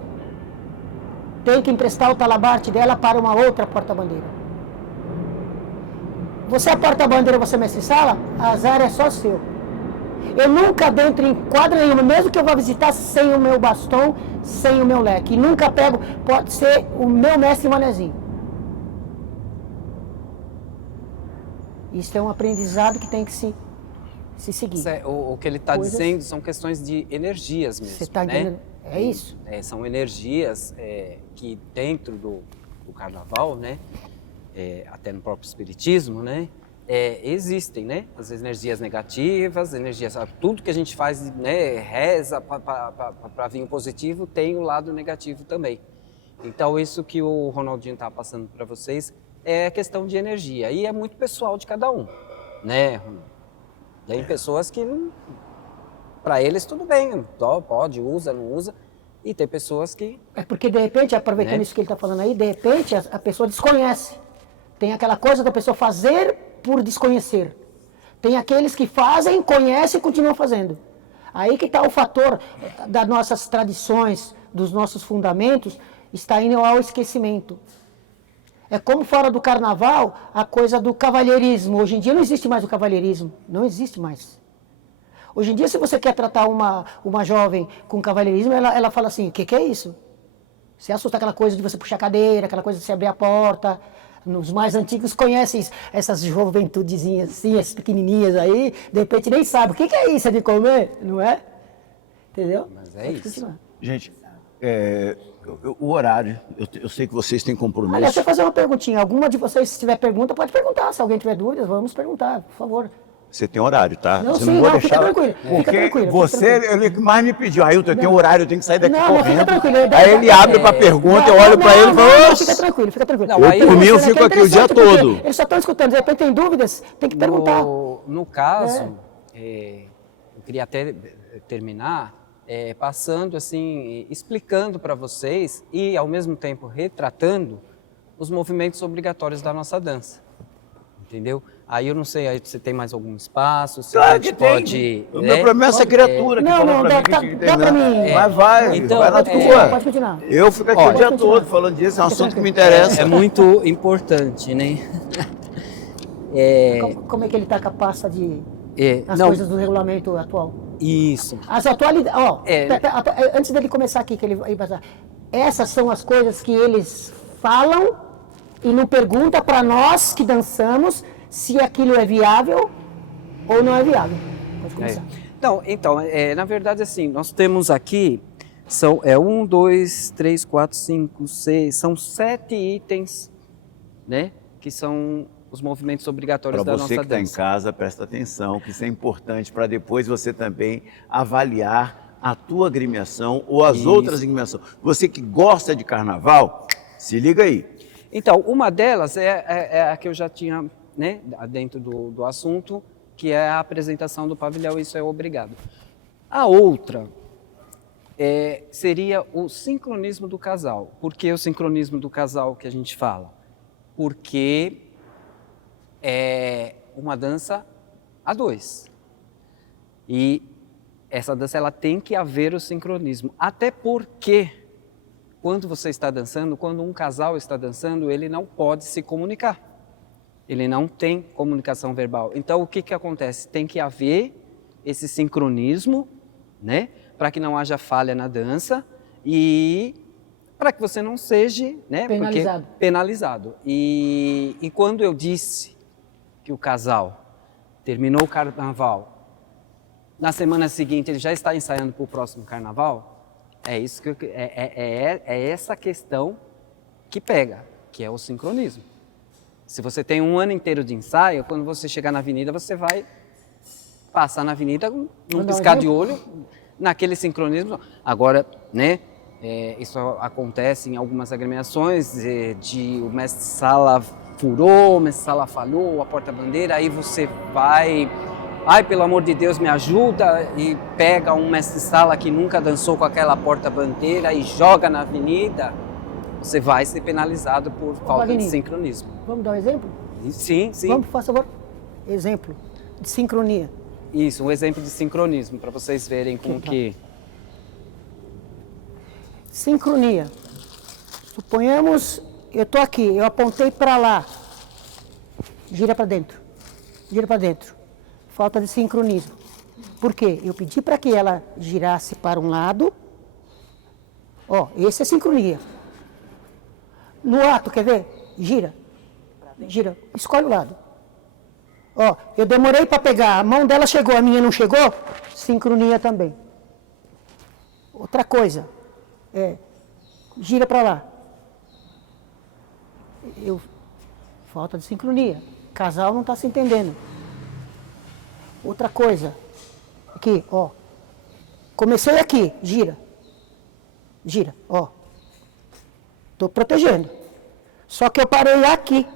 tem que emprestar o talabarte dela para uma outra porta-bandeira. Você é porta-bandeira, você é mestre-sala, azar é só seu. Eu nunca dentro em quadra nenhuma, mesmo que eu vá visitar sem o meu bastão, sem o meu leque. E nunca pego, pode ser o meu mestre manezinho. Isso é um aprendizado que tem que se seguir. O que ele está dizendo são questões de energias mesmo. Você está entendendo? É isso? São energias que dentro do carnaval, né, até no próprio espiritismo, né, existem, né, as energias negativas, tudo que a gente faz, né, reza para vir o positivo, tem o lado negativo também. Então isso que o Ronaldinho está passando para vocês é questão de energia e é muito pessoal de cada um, né? Tem pessoas que para eles tudo bem, pode, usa, não usa. E tem pessoas que... É porque, de repente, aproveitando Né? isso que ele está falando aí, de repente a pessoa desconhece. Tem aquela coisa da pessoa fazer por desconhecer. Tem aqueles que fazem, conhecem e continuam fazendo. Aí que está o fator das nossas tradições, dos nossos fundamentos, está indo ao esquecimento. É como fora do carnaval, a coisa do cavalheirismo. Hoje em dia não existe mais o cavalheirismo, não existe mais. Hoje em dia, se você quer tratar uma jovem com cavalheirismo, ela fala assim, o que é isso? Você assusta aquela coisa de você puxar a cadeira, aquela coisa de você abrir a porta. Os mais antigos conhecem essas juventudezinhas assim, as pequenininhas aí, de repente nem sabe o que é isso de comer, não é? Entendeu? Mas é Pode isso. continuar. Gente, o horário, eu sei que vocês têm compromisso. Aliás, deixa eu fazer uma perguntinha. Alguma de vocês, se tiver pergunta, pode perguntar. Se alguém tiver dúvidas, vamos perguntar, por favor. Você tem horário, tá? Não, você sim, não vou não, fica deixar. tranquilo, fica Porque tranquilo, fica você, tranquilo. ele que mais me pediu, Ailton, eu tenho horário, eu tenho que sair daqui Não, não, correndo. fica tranquilo. Aí ele abre para pergunta, eu olho para ele e falo, Não, "Oxe, fica tranquilo, fica tranquilo. Não, aí- por mim, eu Isso fico é aqui o dia interessante, porque todo." Eles só estão escutando, de repente tem dúvidas, tem que perguntar. No caso, eu queria até terminar passando assim, explicando para vocês e ao mesmo tempo retratando os movimentos obrigatórios da nossa dança, entendeu? Aí eu não sei, aí você tem mais algum espaço, se a Claro gente que tem. pode... O meu problema é essa criatura que Não, falou não, pra dá- mim que dá- tinha que dá pra terminar. mim. Mas vai, Então, vai na Pode continuar, tua. pode continuar. Eu fico aqui Ó, o dia pode todo continuar. falando disso, é um assunto que me É interessa. muito importante, né? Como é que ele está com a pasta de... As não, coisas do regulamento atual? isso. As atualidades... Ó, É. antes dele começar aqui, que ele vai passar, essas são as coisas que eles falam e não pergunta para nós que dançamos se aquilo é viável ou não é viável. Pode começar. Não, então, na verdade, assim, nós temos aqui, são 1, 2, 3, 4, 5, 6, são 7 itens, né, que são os movimentos obrigatórios Para da você nossa que está em dança. casa, presta atenção, que isso é importante para depois você também avaliar a tua agremiação ou as Isso. outras agremiações. Você que gosta de carnaval, se liga aí. Então, uma delas é a que eu já tinha, né, dentro do assunto, que é a apresentação do pavilhão, isso é obrigado. A outra seria o sincronismo do casal. Por que o sincronismo do casal que a gente fala? Porque é uma dança a dois. E essa dança ela tem que haver o sincronismo. Até porque, quando você está dançando, quando um casal está dançando, ele não pode se comunicar. Ele não tem comunicação verbal. Então, o que acontece? Tem que haver esse sincronismo, né? Para que não haja falha na dança e para que você não seja, né? Penalizado. Porque, penalizado. E quando eu disse que o casal terminou o carnaval, na semana seguinte ele já está ensaiando para o próximo carnaval, é isso que é essa questão que pega, que é o sincronismo. Se você tem um ano inteiro de ensaio, quando você chegar na avenida, você vai passar na avenida num Vou dar um piscar de exemplo? olho, naquele sincronismo. Agora, né, isso acontece em algumas agremiações, o mestre-sala furou, o mestre-sala falhou, a porta-bandeira, aí você vai, ai, pelo amor de Deus, me ajuda, e pega um mestre-sala que nunca dançou com aquela porta-bandeira e joga na avenida, você vai ser penalizado por falta de Wagner. sincronismo. Vamos dar um exemplo? Sim, sim. Vamos, por favor. Exemplo de sincronia. Isso, um exemplo de sincronismo, para vocês verem como que... Sincronia. Suponhamos, eu estou aqui, eu apontei para lá. Gira para dentro. Gira para dentro. Falta de sincronismo. Por quê? Eu pedi para que ela girasse para um lado. Ó, esse é sincronia. No ato, quer ver? Gira. Gira. Escolhe o lado. Ó, eu demorei para pegar, a mão dela chegou, a minha não chegou? Sincronia também. Outra coisa, gira para lá. Falta de sincronia. Casal não está se entendendo. Outra coisa, aqui, ó. Comecei aqui, gira. Gira, ó. Estou protegendo. Só que eu parei aqui.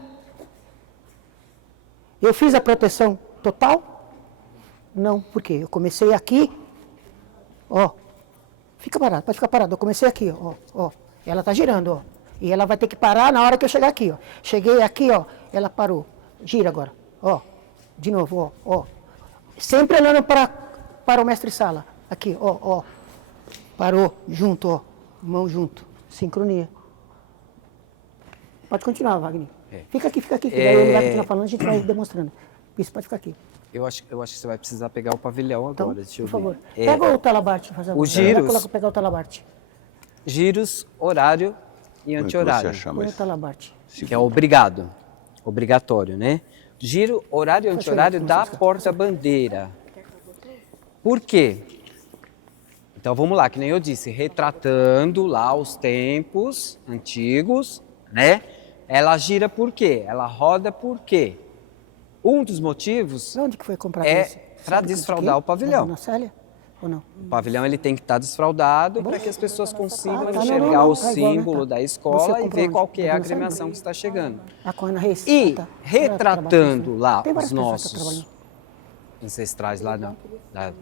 Eu fiz a proteção total? Não, por quê? Eu comecei aqui Ó. Fica parado, pode ficar parado. Eu comecei aqui, ó. Ela tá girando, ó. E ela vai ter que parar na hora que eu chegar aqui, ó. Cheguei aqui, ó. Ela parou. Gira agora, ó. De novo, ó. Sempre olhando para o mestre-sala. Aqui, ó. Parou, junto, ó. Mão junto. Sincronia. Pode continuar, Wagner. Fica aqui. Que daí ele vai continuar falando, a gente vai demonstrando. Isso, pode ficar aqui. Eu acho que você vai precisar pegar o pavilhão agora, Então, deixa eu por favor. ver. Pega o talabarte. Os giros. Vai pegar o talabarte. Giros, horário e anti-horário, Você chama Põe o isso? talabarte. que é obrigatório, né? Giro, horário e anti-horário da porta-bandeira. Por quê? Então vamos lá, que nem eu disse, retratando lá os tempos antigos, né? Ela gira por quê? Ela roda por quê? Um dos motivos, Onde que foi comprado É esse? pra Sabe desfraldar de quê? o pavilhão. Da Dona Célia? Ou não? o pavilhão ele tem que estar desfraldado para que as pessoas consigam Ah, tá, enxergar não, o tá igual, né? símbolo Tá. da Você escola e comprou ver onde? qual que é Da a Dona Célia? agremiação que está chegando. A Coana Reis. E tá. retratando lá Tem várias os pessoas que nossos trabalham. ancestrais lá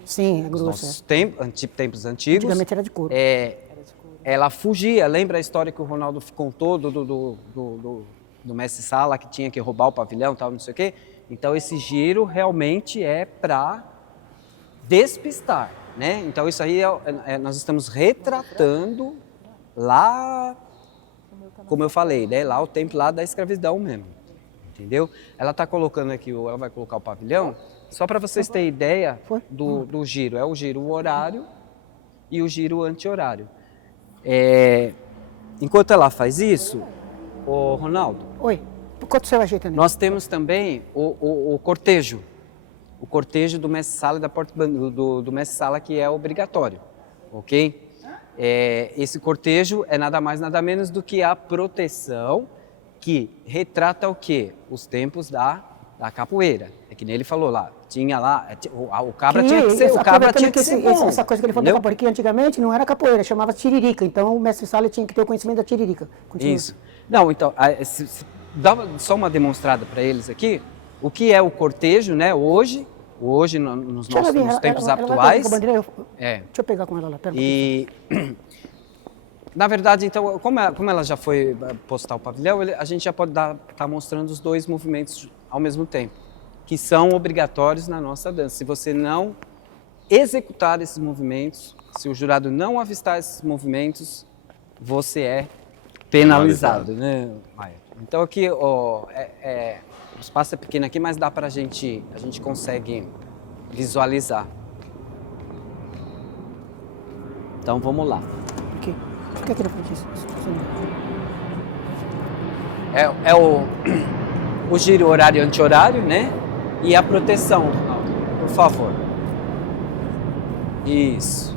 Sim, é os grosso. nossos tempos antigos, Antigamente era de couro. ela fugia. Lembra a história que o Ronaldo contou do mestre Sala que tinha que roubar o pavilhão, tal, não sei o quê? Então esse giro realmente é para despistar, né? Então isso aí nós estamos retratando lá, como eu falei, né? Lá o tempo lá da escravidão mesmo, entendeu? Ela está colocando aqui, ela vai colocar o pavilhão, só para vocês terem ideia do giro. É o giro horário e o giro anti-horário. Enquanto ela faz isso, ô Ronaldo, Oi, quanto você vai ajeitando? nós temos também o cortejo. O cortejo do mestre-sala e da porta-bandeira, do mestre-sala, que é obrigatório, ok? Esse cortejo é nada mais, nada menos do que a proteção que retrata o quê? Os tempos da capoeira. É que nem ele falou lá, tinha lá, o cabra tinha que ser, bom, essa coisa que ele falou entendeu? da capoeira, que antigamente não era capoeira, chamava tiririca. Então o mestre-sala tinha que ter o conhecimento da tiririca. Continua. Isso. Não, então, dá só uma demonstrada para eles aqui, o que é o cortejo, né, hoje nos tempos atuais. Deixa É. eu pegar com ela lá. Pera um E, na verdade, então, como ela já foi postar o pavilhão, a gente já pode estar mostrando os dois movimentos ao mesmo tempo, que são obrigatórios na nossa dança. Se você não executar esses movimentos, se o jurado não avistar esses movimentos, você é penalizado, né, Maia? Então aqui, ó, o espaço é pequeno aqui, mas dá para a gente consegue visualizar. Então vamos lá. Aqui. Fica aqui na frente. Isso. É o giro horário e anti-horário, né? E a proteção, por favor. Isso.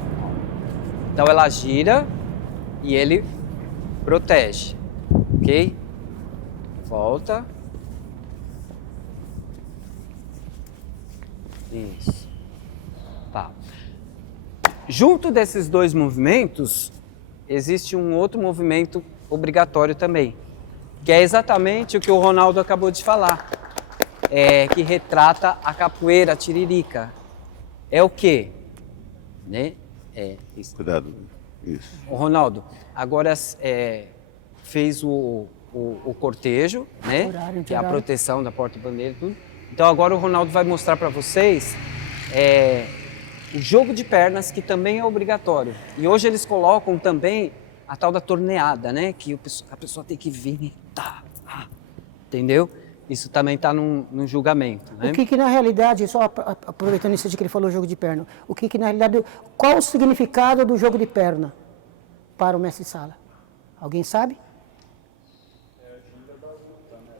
Então ela gira e ele protege, ok? Volta. Isso. Tá. Junto desses dois movimentos, existe um outro movimento obrigatório também, que é exatamente o que o Ronaldo acabou de falar, que retrata a capoeira, a tiririca. É o quê? Né? Isso. Cuidado. Isso. O Ronaldo agora fez o cortejo, né? Horário, Que é a horário. proteção da porta-bandeira e tudo. Então agora o Ronaldo vai mostrar para vocês o jogo de pernas, que também é obrigatório. E hoje eles colocam também a tal da torneada, né? Que a pessoa tem que vir, entendeu? Isso também está num julgamento, né? O que na realidade, só aproveitando isso de que ele falou jogo de perna, na realidade, qual o significado do jogo de perna para o mestre-sala? Alguém sabe?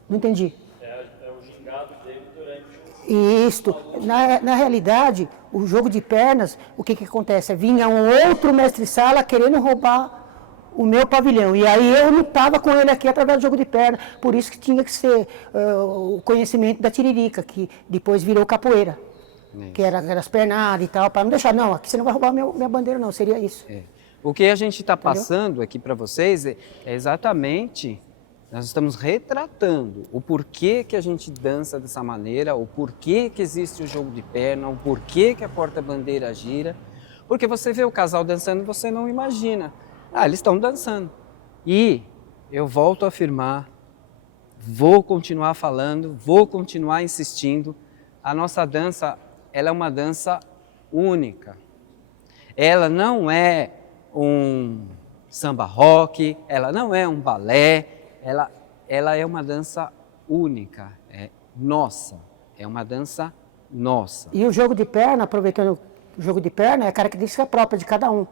Não entendi. É o gingado dele durante o... Isto. Na realidade, o jogo de pernas, o que acontece? Vinha um outro mestre-sala querendo roubar o meu pavilhão. E aí eu lutava com ele aqui através do jogo de perna. Por isso que tinha que ser o conhecimento da tiririca, que depois virou capoeira. Que era as pernadas e tal, para não deixar, não, aqui você não vai roubar minha bandeira, não, seria isso. O que a gente está passando aqui para vocês é exatamente, nós estamos retratando o porquê que a gente dança dessa maneira, o porquê que existe o jogo de perna, o porquê que a porta-bandeira gira, Porque você vê o casal dançando, você não imagina. Ah, eles estão dançando. E eu volto a afirmar, vou continuar falando, vou continuar insistindo, a nossa dança, ela é uma dança única. Ela não é um samba rock, ela não é um balé, ela é uma dança única, é nossa, é uma dança nossa. E o jogo de perna, aproveitando o jogo de perna, é característica própria de cada um.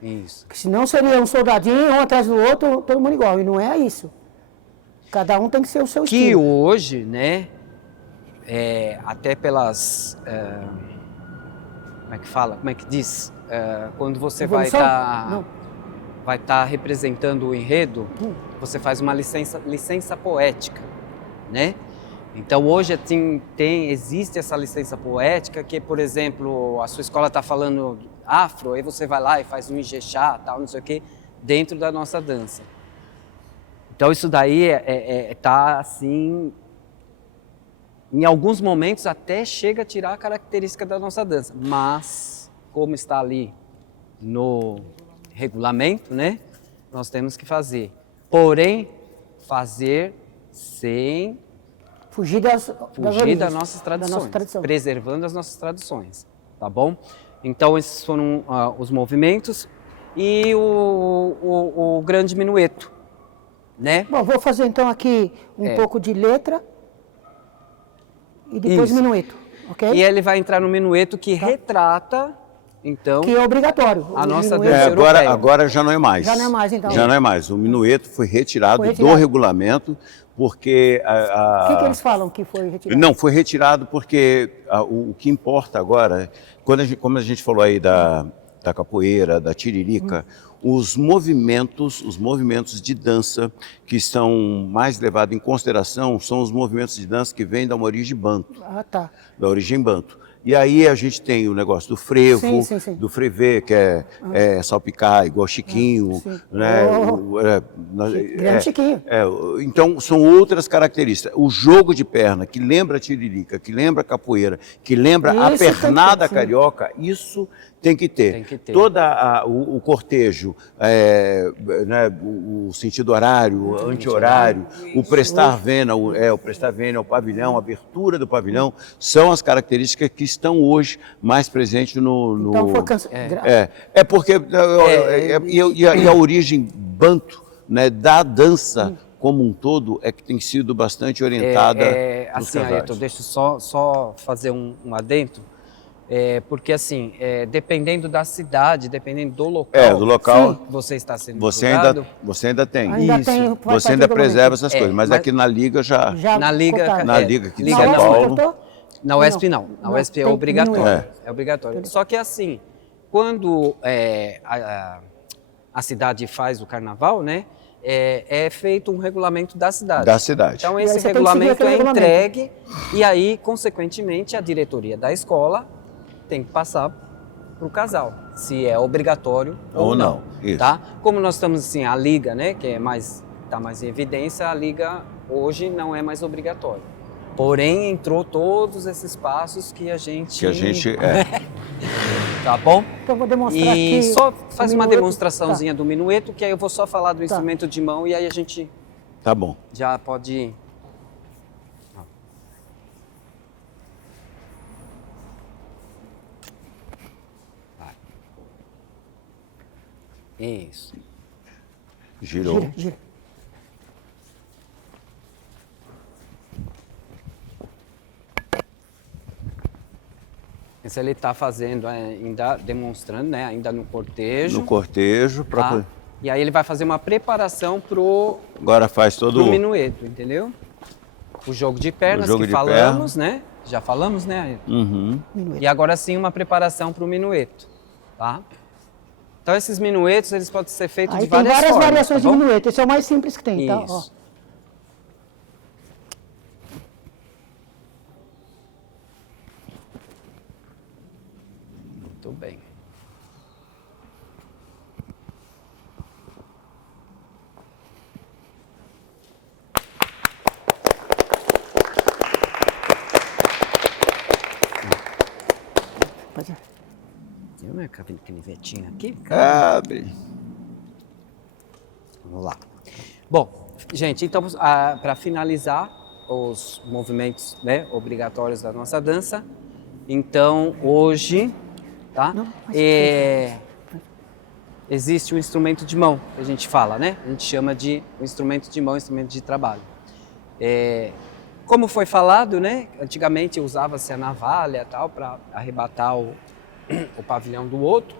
Isso. Porque senão seria um soldadinho, um atrás do outro, todo mundo igual. E não é isso. Cada um tem que ser o seu Que estilo. hoje, né, até pelas... como é que fala? Como é que diz? Quando você vai Evolução? estar representando o enredo, você faz uma licença poética, né? Então hoje existe essa licença poética que, por exemplo, a sua escola está falando afro, aí você vai lá e faz um ijexá, tal, não sei o quê, dentro da nossa dança. Então isso daí tá assim, em alguns momentos até chega a tirar a característica da nossa dança, mas como está ali no regulamento, né, nós temos que fazer. Porém, fazer sem Fugir das origens, das nossas da tradições, nossa tradição. preservando as nossas tradições, tá bom? Então esses foram os movimentos e o grande minueto, né? Bom, vou fazer então aqui um pouco de letra e depois Isso. minueto, ok? E ele vai entrar no minueto que retrata, então, Que é obrigatório. A O nossa minueto- dança europeia. Agora já não é mais. Já não é mais, então. Já não é mais. O minueto foi retirado, Foi retirado. do regulamento, porque... O que eles falam que foi retirado? Não, foi retirado porque o que importa agora, como a gente falou aí da capoeira, da tiririca, os movimentos de dança que estão mais levados em consideração são os movimentos de dança que vêm da origem banto, Ah, tá. da origem banto. E aí a gente tem o negócio do frevo, Sim. do frevê, que é salpicar, igual Chiquinho, sim. né? Grande Chiquinho. Então são outras características. O jogo de perna, que lembra a tiririca, que lembra a capoeira, que lembra a Isso tem que ter, pernada sim. carioca, isso tem que ter. Tem que ter. Todo o cortejo, né, o sentido horário, o anti-horário, o prestar vênia, o prestar vênia, o pavilhão, a abertura do pavilhão, são as características que estão hoje mais presentes no... Então foi porque e a origem banto, né, da dança como um todo é que tem sido bastante orientada nos assim, casais. Ayrton, deixa eu só fazer um adendo, porque assim, dependendo da cidade, dependendo do local, Do local, que você está sendo você julgado, ainda tem. Ainda Isso. tem, faz Você parte ainda do preserva regulamento. essas coisas, mas mas- aqui na Liga já... Já na Liga, cortaram. Na Liga aqui de Na São UESP Paulo. cortou? na UESP não, na Não, UESP é tem obrigatório. minueto. É obrigatório. Só que assim, quando a cidade faz o carnaval, né, é feito um regulamento da cidade. Da cidade. Então E aí esse você tem que seguir regulamento aquele é regulamento. entregue e aí, consequentemente, a diretoria da escola tem que passar para o casal, se é obrigatório ou Ou não. não, isso. Tá? Como nós estamos assim, a liga, né, que está mais em evidência, a liga hoje não é mais obrigatório. Porém, entrou todos esses passos que a gente... Tá bom? Então eu vou demonstrar E aqui. só o faz uma minueto. demonstraçãozinha do minueto, que aí eu vou só falar do instrumento de mão e aí a gente Tá bom. já pode... Vai. Isso. Girou. Gira, gira. Esse ele está fazendo, ainda demonstrando, né? Ainda no cortejo. No cortejo. Tá? E aí ele vai fazer uma preparação pro Agora faz todo minueto, entendeu? O jogo de pernas O jogo que de falamos, né? Já falamos, né? Uhum. Minueto. E agora sim uma preparação para o minueto, tá? Então esses minuetos eles podem ser feitos Aí de tem várias várias formas, variações tá de bom? minueto. Esse é o mais simples que tem, tá? Ó. Isso. Muito bem. Pode ir. Tem uma canivetinha aqui? Abre. Vamos lá. Bom, gente, então, para finalizar os movimentos, né, obrigatórios da nossa dança, então, hoje, tá? Existe o instrumento de mão, que a gente fala, né? A gente chama de o instrumento de mão, instrumento de trabalho. Como foi falado, né? Antigamente usava-se a navalha tal para arrebatar o pavilhão do outro.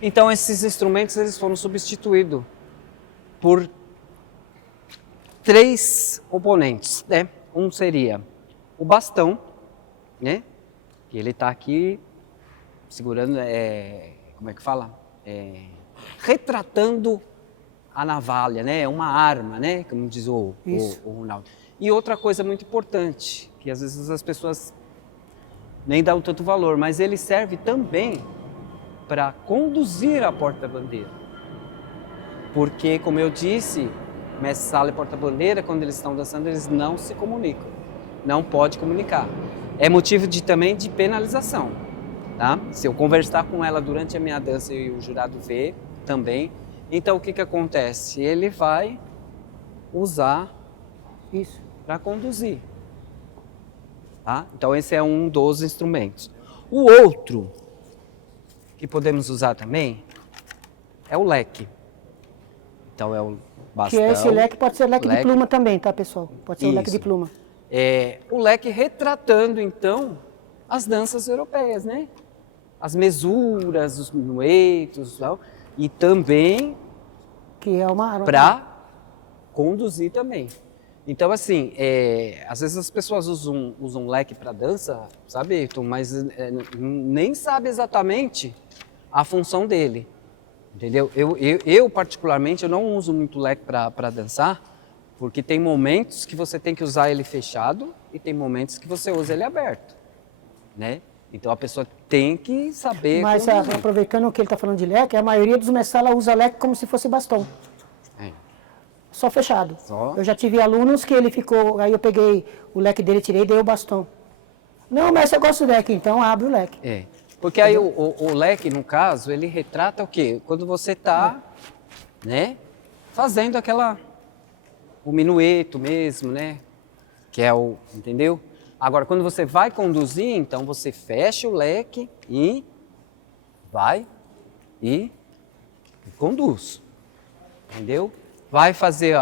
Então esses instrumentos eles foram substituídos por 3 componentes, né? Um seria o bastão, né? Que ele está aqui segurando, como é que fala? Retratando a navalha, né? Uma arma, né? Como diz o Ronaldo. E outra coisa muito importante, que às vezes as pessoas nem dão tanto valor, mas ele serve também para conduzir a porta-bandeira. Porque, como eu disse, mestre-sala e porta-bandeira, quando eles estão dançando, eles não se comunicam. Não pode comunicar. É motivo também de penalização. Tá? Se eu conversar com ela durante a minha dança e o jurado vê também, então o que acontece? Ele vai usar isso para conduzir. Tá? Então esse é um dos instrumentos. O outro que podemos usar também é o leque. Então é o bastão. Que esse leque pode ser leque de pluma também, tá, pessoal? Pode ser o leque de pluma. O leque retratando, então, as danças europeias, né? As mesuras, os minuetos, tal, e também que é uma arma para conduzir também. Então, assim, às vezes as pessoas usam leque para dança, sabe, mas nem sabe exatamente a função dele, entendeu? Eu particularmente, eu não uso muito leque para dançar, porque tem momentos que você tem que usar ele fechado e tem momentos que você usa ele aberto, né? Então a pessoa tem que saber. Mas aproveitando que ele está falando de leque, a maioria dos mestres usa leque como se fosse bastão. Só fechado. Eu já tive alunos que ele ficou, aí eu peguei o leque dele, tirei e dei o bastão. Não, mas eu gosto do leque, então abre o leque. Porque aí o leque, no caso, ele retrata o quê? Quando você está, né, fazendo o minueto mesmo, né? Que é entendeu? Agora, quando você vai conduzir, então você fecha o leque e vai e conduz, entendeu? Vai fazer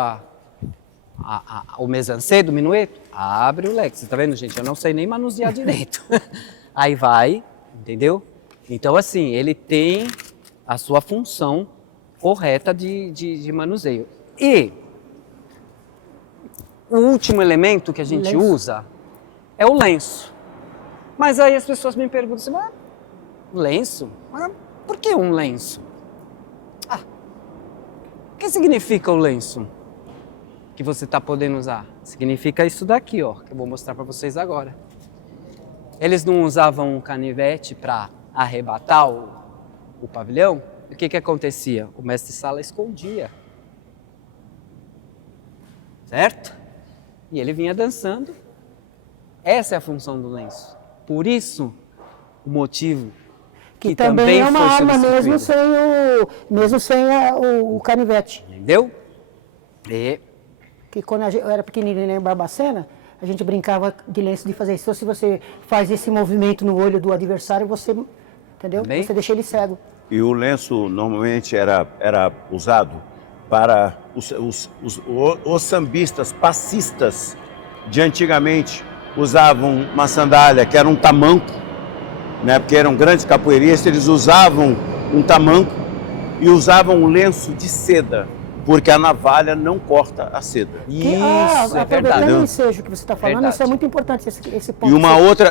o mise-en-scène do minueto, abre o leque. Você tá vendo, gente? Eu não sei nem manusear direito. Aí vai, entendeu? Então, assim, ele tem a sua função correta de manuseio. E o último elemento que a gente usa é o lenço. Mas aí as pessoas me perguntam assim, mas lenço? Mas por que um lenço? O que significa o lenço que você está podendo usar? Significa isso daqui, ó, que eu vou mostrar para vocês agora. Eles não usavam um canivete para arrebatar o pavilhão? O que acontecia? O mestre-sala escondia. Certo? E ele vinha dançando. Essa é a função do lenço. Por isso, o motivo que também é uma foi arma mesmo sem o canivete. Entendeu? Que quando eu era pequenininho em Barbacena, a gente brincava de lenço de fazer isso. Então, se você faz esse movimento no olho do adversário, você, entendeu? Também? Você deixa ele cego. E o lenço normalmente era usado para os sambistas, passistas de antigamente. Usavam uma sandália que era um tamanco, né? Porque eram grandes capoeiristas, eles usavam um tamanco e usavam um lenço de seda, porque a navalha não corta a seda. Isso, é verdade. O ensejo que você está falando, Verdade. isso é muito importante, esse ponto.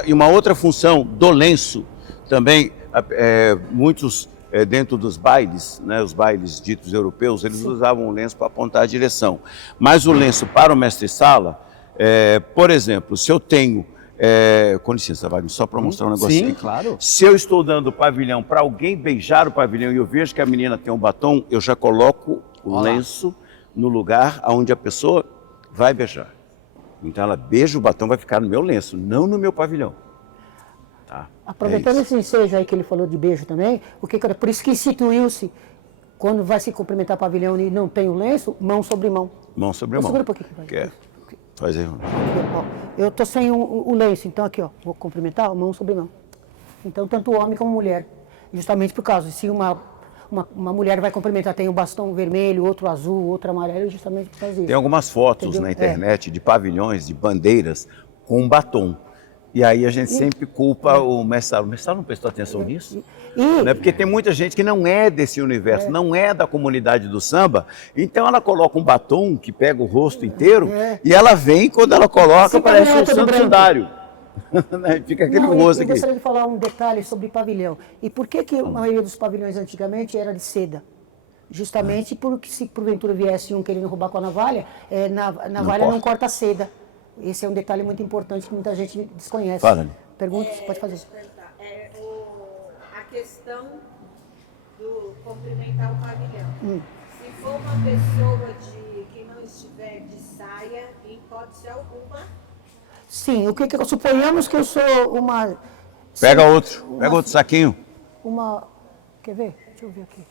E uma outra função do lenço também, muitos dentro dos bailes, né, os bailes ditos europeus, eles usavam o lenço para apontar a direção. Mas o lenço para o mestre-sala, por exemplo, se eu tenho, com licença, Wagner, só para mostrar um negocinho. Sim, claro. Se eu estou dando o pavilhão para alguém beijar o pavilhão e eu vejo que a menina tem um batom, eu já coloco o lenço no lugar onde a pessoa vai beijar. Então ela beija o batom, vai ficar no meu lenço, não no meu pavilhão. Aproveitando É esse ensejo aí que ele falou de beijo também, por isso que instituiu-se, quando vai se cumprimentar pavilhão e não tem o lenço, mão sobre mão. Mão sobre mão. Segura um pouquinho que vai. Quer? Faz aí. Aqui, ó. Eu tô sem o lenço, então aqui, ó, vou cumprimentar, mão sobre mão. Então, tanto homem como mulher. Justamente por causa, se uma mulher vai cumprimentar, tem um bastão vermelho, outro azul, outro amarelo, justamente por causa disso. Tem algumas fotos Entendeu? na internet de pavilhões, de bandeiras com batom. E aí a gente sempre culpa o mestre. O mestre não prestou atenção nisso? Né? Porque tem muita gente que não é desse universo, não é da comunidade do samba. Então ela coloca um batom que pega o rosto inteiro e ela vem, quando ela coloca, parece um santo sudário. Fica aquele rosto Eu aqui. gostaria de falar um detalhe sobre pavilhão. E por que a maioria dos pavilhões antigamente era de seda? Justamente porque se porventura viesse um querendo roubar com a navalha, navalha não corta a seda. Esse é um detalhe muito importante que muita gente desconhece. Fala. Pergunta, você pode fazer. Deixa eu perguntar. A questão do cumprimentar o pavilhão. Se for uma pessoa que não estiver de saia, em hipótese alguma, Sim, suponhamos que eu sou uma... Pega outro saquinho. Quer ver? Deixa eu ver aqui.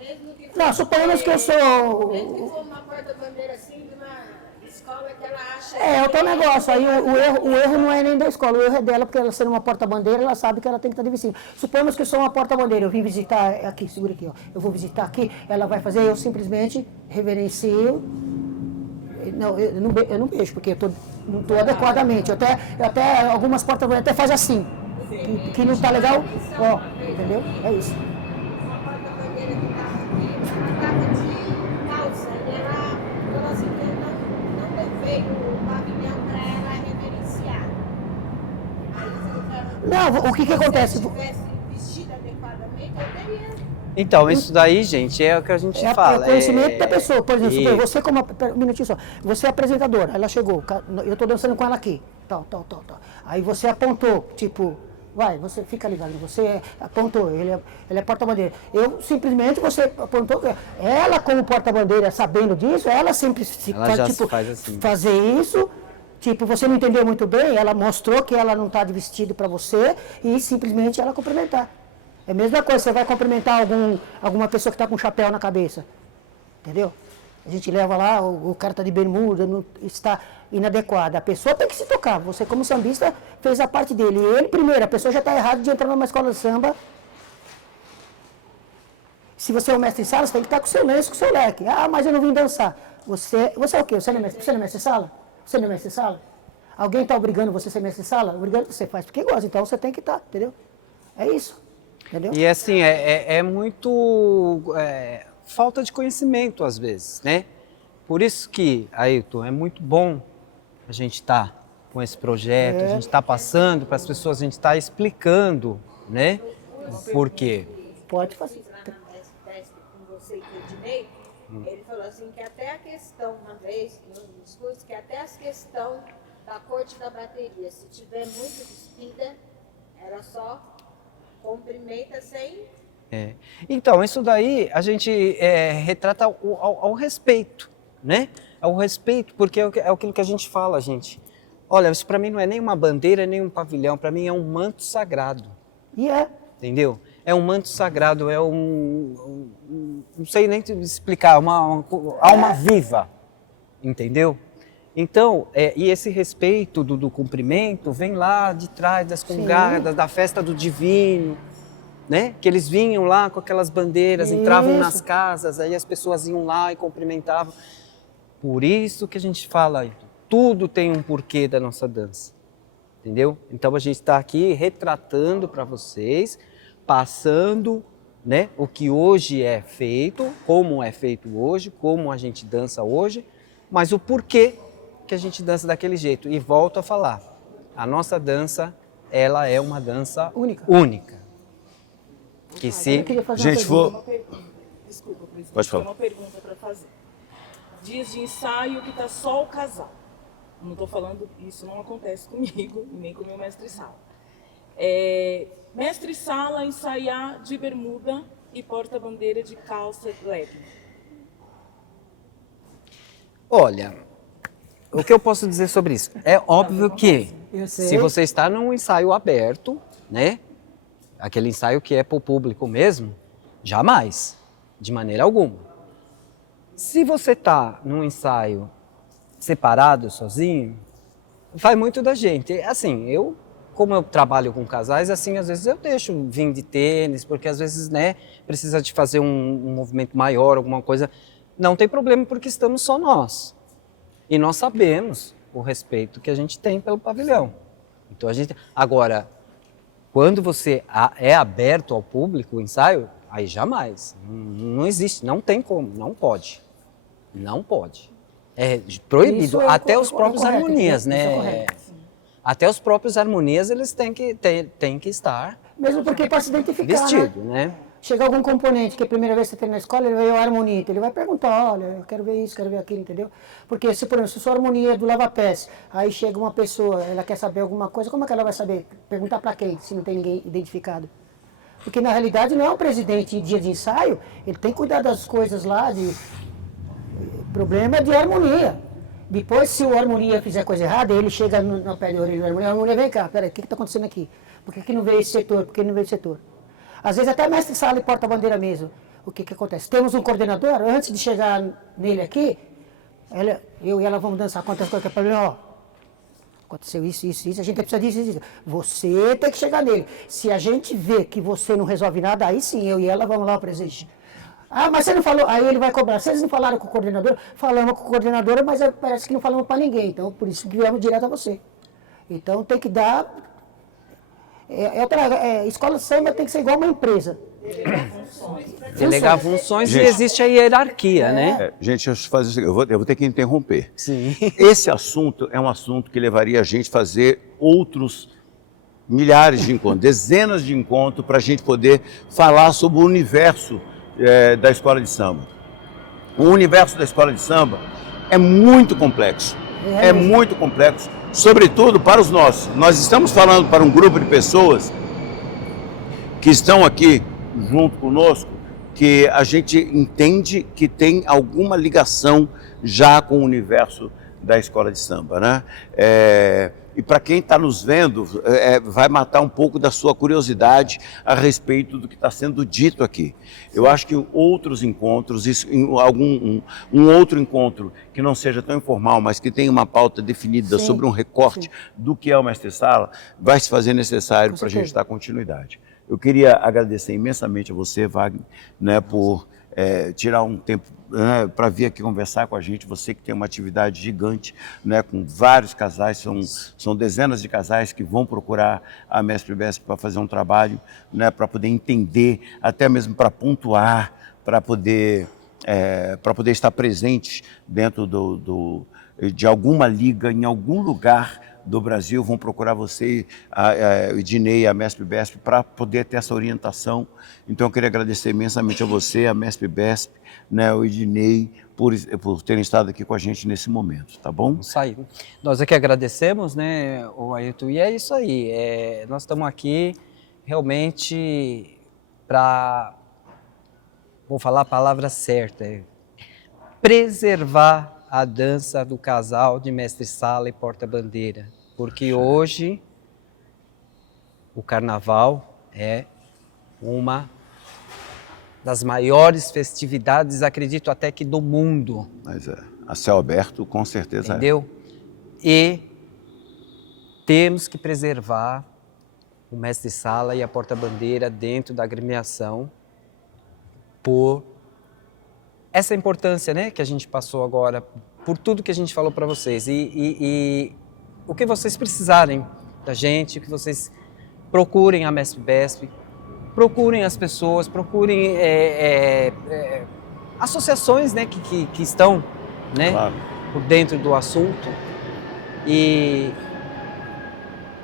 mesmo que for, Não, suponhamos que eu sou... mesmo que for uma porta-bandeira assim de uma escola que ela acha... É outro negócio, aí o erro não é nem da escola, o erro é dela, porque ela sendo uma porta-bandeira, ela sabe que ela tem que estar de vestido. Suponhamos que eu sou uma porta-bandeira, eu vim visitar aqui, segura aqui, ó. Eu vou visitar aqui, ela vai fazer, eu simplesmente reverencio. Não, eu não beijo, porque eu não estou adequadamente. Eu até algumas porta-bandeiras até faz assim, que não está legal, ó, entendeu? É isso. Uma porta-bandeira que estava de calça, e ela falou assim que não levei o pavilhão para ela reverenciar. Aí Não, o que acontece? Se eu tivesse vestido adequadamente, eu teria... Então, isso daí, gente, é o que a gente fala. É conhecimento da pessoa. Por exemplo, E- você como... Um minutinho só. Você é apresentadora, ela chegou, eu estou dançando com ela aqui, tal. Aí você apontou, tipo, vai, você fica ligado, você apontou, ele é porta-bandeira. Eu simplesmente, você apontou, ela como porta-bandeira, sabendo disso, ela sempre Ela já se faz assim. fazer isso. Tipo, você não entendeu muito bem, ela mostrou que ela não está de vestido para você e simplesmente ela cumprimentar. É a mesma coisa, você vai cumprimentar alguma pessoa que está com um chapéu na cabeça, entendeu? A gente leva lá, o cara está de bermuda, não, está inadequado. A pessoa tem que se tocar. Você, como sambista, fez a parte dele. E ele, primeiro, a pessoa já está errada de entrar numa escola de samba. Se você é um mestre de sala, você tem que estar com o seu lenço, com o seu leque. Ah, mas eu não vim dançar. Você é o quê? Você não é mestre de sala? Você não é mestre de sala? Alguém está obrigando você a ser mestre de sala? Obrigando, você faz porque gosta, então você tem que estar, entendeu? É isso. Entendeu? E assim, é muito falta de conhecimento às vezes, né? Por isso que, Ailton, é muito bom a gente estar com esse projeto, a gente está passando para as pessoas, a gente está explicando, né? Por quê? Pode fazer. Lá na teste com você e com o Ednei, ele falou assim que até a questão, uma vez, no discurso, que até a questão da corte da bateria, se tiver muito despida, era só cumprimenta sem... Então, isso daí a gente retrata ao respeito, né? Ao respeito, porque é aquilo que a gente fala, gente. Olha, isso para mim não é nem uma bandeira, nem um pavilhão, para mim é um manto sagrado. E é. Entendeu? É um manto sagrado, não sei nem te explicar, uma alma viva, entendeu? Então, e esse respeito do cumprimento vem lá de trás das congadas, da festa do divino, né? Que eles vinham lá com aquelas bandeiras, entravam nas casas, aí as pessoas iam lá e cumprimentavam. Por isso que a gente fala, tudo tem um porquê da nossa dança, entendeu? Então a gente está aqui retratando para vocês, passando, né, o que hoje é feito, como é feito hoje, como a gente dança hoje, mas o porquê que a gente dança daquele jeito. E volto a falar, a nossa dança, ela é uma dança única. Que se... Gente, Desculpa, presidente, Pode falar. tem uma pergunta para fazer. Dias de ensaio que está só o casal. Não estou falando, isso não acontece comigo, nem com o meu mestre-sala. Mestre-sala ensaiar de bermuda e porta-bandeira de calça leve. Olha, o que eu posso dizer sobre isso? É óbvio que se você está num ensaio aberto, né? Aquele ensaio que é para o público mesmo, jamais, de maneira alguma. Se você está num ensaio separado, sozinho, vai muito da gente. Assim, como eu trabalho com casais, assim, às vezes eu deixo vir de tênis, porque às vezes, né, precisa de fazer um movimento maior, alguma coisa. Não tem problema, porque estamos só nós. E nós sabemos o respeito que a gente tem pelo pavilhão. Então agora, quando você é aberto ao público, o ensaio, aí jamais. Não existe, não tem como, não pode. Não pode. É proibido. Isso é Até os próprios correto, harmonias, isso é né? correto. Até os próprios harmonias, eles têm que estar Mesmo porque para se identificar, vestidos, né? né? Chega algum componente que é a primeira vez que você tem na escola, ele veio a harmonia, ele vai perguntar, olha, eu quero ver isso, quero ver aquilo, entendeu? Porque se, por exemplo, se sua harmonia é do lava-pés, aí chega uma pessoa, ela quer saber alguma coisa, como é que ela vai saber? Perguntar para quem, se não tem ninguém identificado? Porque na realidade não é o presidente em dia de ensaio, ele tem que cuidar das coisas lá, o problema é de harmonia. Depois, se o harmonia fizer coisa errada, ele chega no pé de orelha do harmonia, vem cá, peraí, o que está acontecendo aqui? Por que não veio esse setor? Por que não veio esse setor? Às vezes até mestre sala e porta-bandeira mesmo. O que acontece? Temos um coordenador, antes de chegar nele aqui, eu e ela vamos dançar quantas coisas que é para mim, ó. Aconteceu isso, a gente precisa disso, isso. Você tem que chegar nele. Se a gente vê que você não resolve nada, aí sim, eu e ela vamos lá ao presente. Ah, mas você não falou, aí ele vai cobrar. Vocês não falaram com o coordenador? Falamos com o coordenador, mas parece que não falamos para ninguém. Então, por isso que viemos direto a você. Então, tem que dar... escola de samba tem que ser igual uma empresa. Delegar funções e Gente. existe a hierarquia, né? Gente, deixa eu fazer isso aqui. Eu vou ter que interromper. Sim. Esse assunto é um assunto que levaria a gente a fazer outros milhares de encontros, dezenas de encontros, para a gente poder falar sobre o universo da escola de samba. O universo da escola de samba é muito complexo. É muito complexo, sobretudo para os nossos. Nós estamos falando para um grupo de pessoas que estão aqui junto conosco, que a gente entende que tem alguma ligação já com o universo da escola de samba, né? E para quem está nos vendo, vai matar um pouco da sua curiosidade a respeito do que está sendo dito aqui. Eu acho que outros encontros, um outro encontro que não seja tão informal, mas que tenha uma pauta definida sobre um recorte do que é o mestre-sala, vai se fazer necessário para a gente dar continuidade. Eu queria agradecer imensamente a você, Wagner, né, por tirar um tempo, né, para vir aqui conversar com a gente. Você que tem uma atividade gigante, né, com vários casais, são dezenas de casais que vão procurar a Mestre Besp para fazer um trabalho, né, para poder entender, até mesmo para pontuar, para poder estar presentes dentro de alguma liga, em algum lugar do Brasil. Vão procurar você, o Ednei e a Mestre Besp, para poder ter essa orientação. Então eu queria agradecer imensamente a você, a Mestre Besp, né, o Ednei, por terem estado aqui com a gente nesse momento, tá bom? Isso aí. Nós aqui agradecemos, né, o Ailton, e é isso aí. Nós estamos aqui realmente para, vou falar a palavra certa, preservar a dança do casal de mestre-sala e porta-bandeira, porque hoje o carnaval é uma das maiores festividades, acredito até que do mundo. Mas a céu aberto, com certeza. Entendeu? E temos que preservar o mestre-sala e a porta-bandeira dentro da agremiação por essa importância, né, que a gente passou agora, por tudo que a gente falou para vocês. E o que vocês precisarem da gente, o que vocês procurem a Mestre Besp, procurem as pessoas, procurem associações, né, que estão, né, Claro. por dentro do assunto. E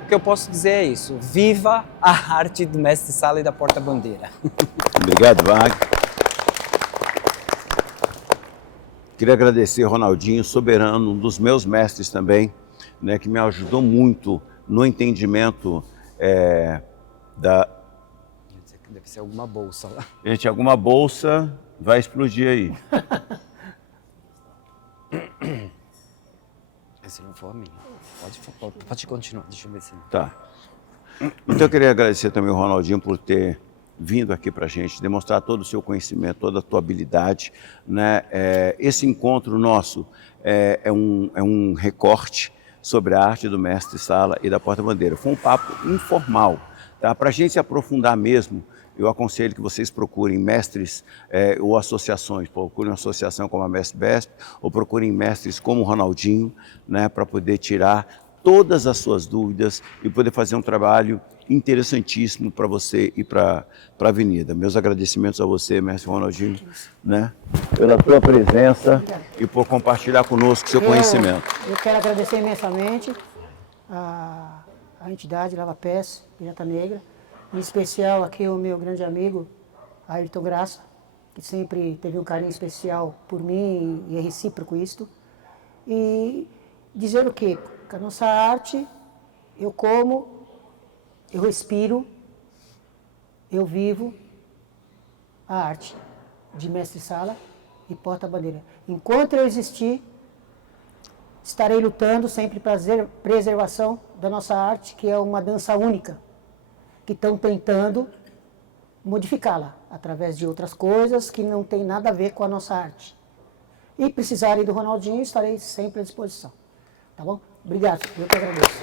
o que eu posso dizer é isso: viva a arte do mestre-sala e da porta-bandeira. Obrigado, Wagner. Queria agradecer Ronaldinho Soberano, um dos meus mestres também, né, que me ajudou muito no entendimento Deve ser alguma bolsa lá. Gente, alguma bolsa vai explodir aí. Se não for a minha, pode continuar, deixa eu ver se... Tá. Então eu queria agradecer também o Ronaldinho por ter vindo aqui para a gente, demonstrar todo o seu conhecimento, toda a tua habilidade, né? Esse encontro nosso é um recorte sobre a arte do mestre-sala e da porta-bandeira. Foi um papo informal, tá? Para a gente se aprofundar mesmo, eu aconselho que vocês procurem mestres ou associações, procurem uma associação como a Mestre Besp, ou procurem mestres como o Ronaldinho, né, para poder tirar todas as suas dúvidas e poder fazer um trabalho interessantíssimo para você e para a Avenida. Meus agradecimentos a você, mestre Ronaldinho, né, pela tua presença e por compartilhar conosco seu conhecimento. Eu quero agradecer imensamente a entidade Lava Pés, Pirata Negra, em especial aqui o meu grande amigo, Ayrton Graça, que sempre teve um carinho especial por mim e é recíproco isto. E dizer o quê? Que a nossa arte, eu como, eu respiro, eu vivo a arte de mestre-sala e porta-bandeira. Enquanto eu existir, estarei lutando sempre para a preservação da nossa arte, que é uma dança única, que estão tentando modificá-la através de outras coisas que não tem nada a ver com a nossa arte. E precisarem do Ronaldinho, estarei sempre à disposição. Tá bom? Obrigado, eu que agradeço.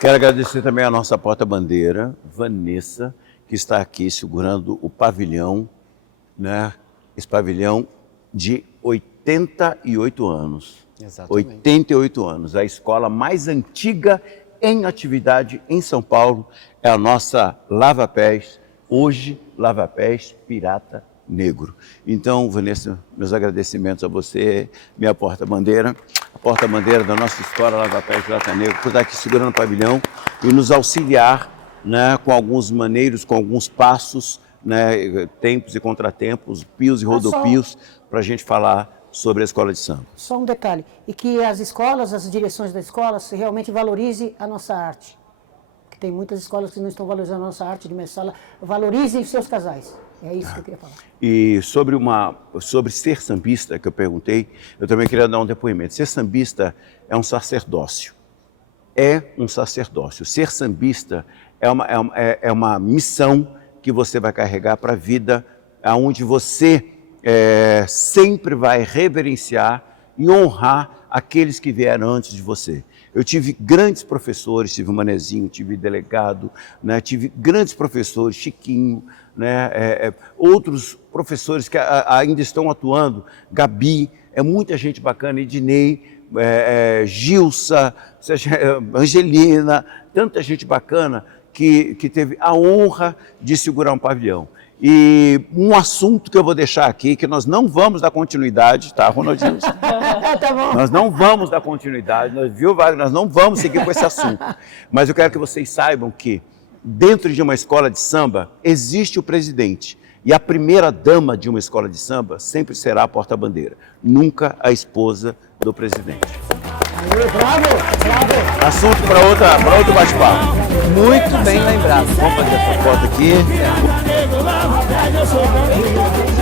Quero agradecer também a nossa porta-bandeira, Vanessa, que está aqui segurando o pavilhão, né? Esse pavilhão de 88 anos. Exatamente. 88 anos. A escola mais antiga em atividade em São Paulo é a nossa Lava Pés, hoje Lava Pés Pirata Negro. Então, Vanessa, meus agradecimentos a você, minha porta-bandeira, a porta-bandeira da nossa escola Lava Pés Pirata Negro, por estar aqui segurando o pavilhão e nos auxiliar, né, com alguns maneiros, com alguns passos, né, tempos e contratempos, pios e rodopios, para a gente falar sobre a escola de samba. Só um detalhe, e que as escolas, as direções da escola, realmente valorizem a nossa arte. Que tem muitas escolas que não estão valorizando a nossa arte de mestre-sala, valorizem os seus casais. É isso que eu queria falar. E sobre ser sambista, que eu perguntei, eu também queria dar um depoimento. Ser sambista é um sacerdócio. É um sacerdócio. Ser sambista é uma missão que você vai carregar para a vida, onde você sempre vai reverenciar e honrar aqueles que vieram antes de você. Eu tive grandes professores, tive o Manezinho, tive delegado, né, tive grandes professores, Chiquinho, né, outros professores que ainda estão atuando, Gabi, muita gente bacana, Ednei, Gilsa, Angelina, tanta gente bacana que teve a honra de segurar um pavilhão. E um assunto que eu vou deixar aqui, que nós não vamos dar continuidade, tá, Ronaldinho? Tá bom. Nós não vamos dar continuidade, viu, Wagner? Nós não vamos seguir com esse assunto. Mas eu quero que vocês saibam que dentro de uma escola de samba existe o presidente. E a primeira dama de uma escola de samba sempre será a porta-bandeira, nunca a esposa do presidente. Aê, bravo, bravo. Assunto para outro bate-papo. Muito bem lembrado. Vamos fazer essa foto aqui. Lava Pés, eu sou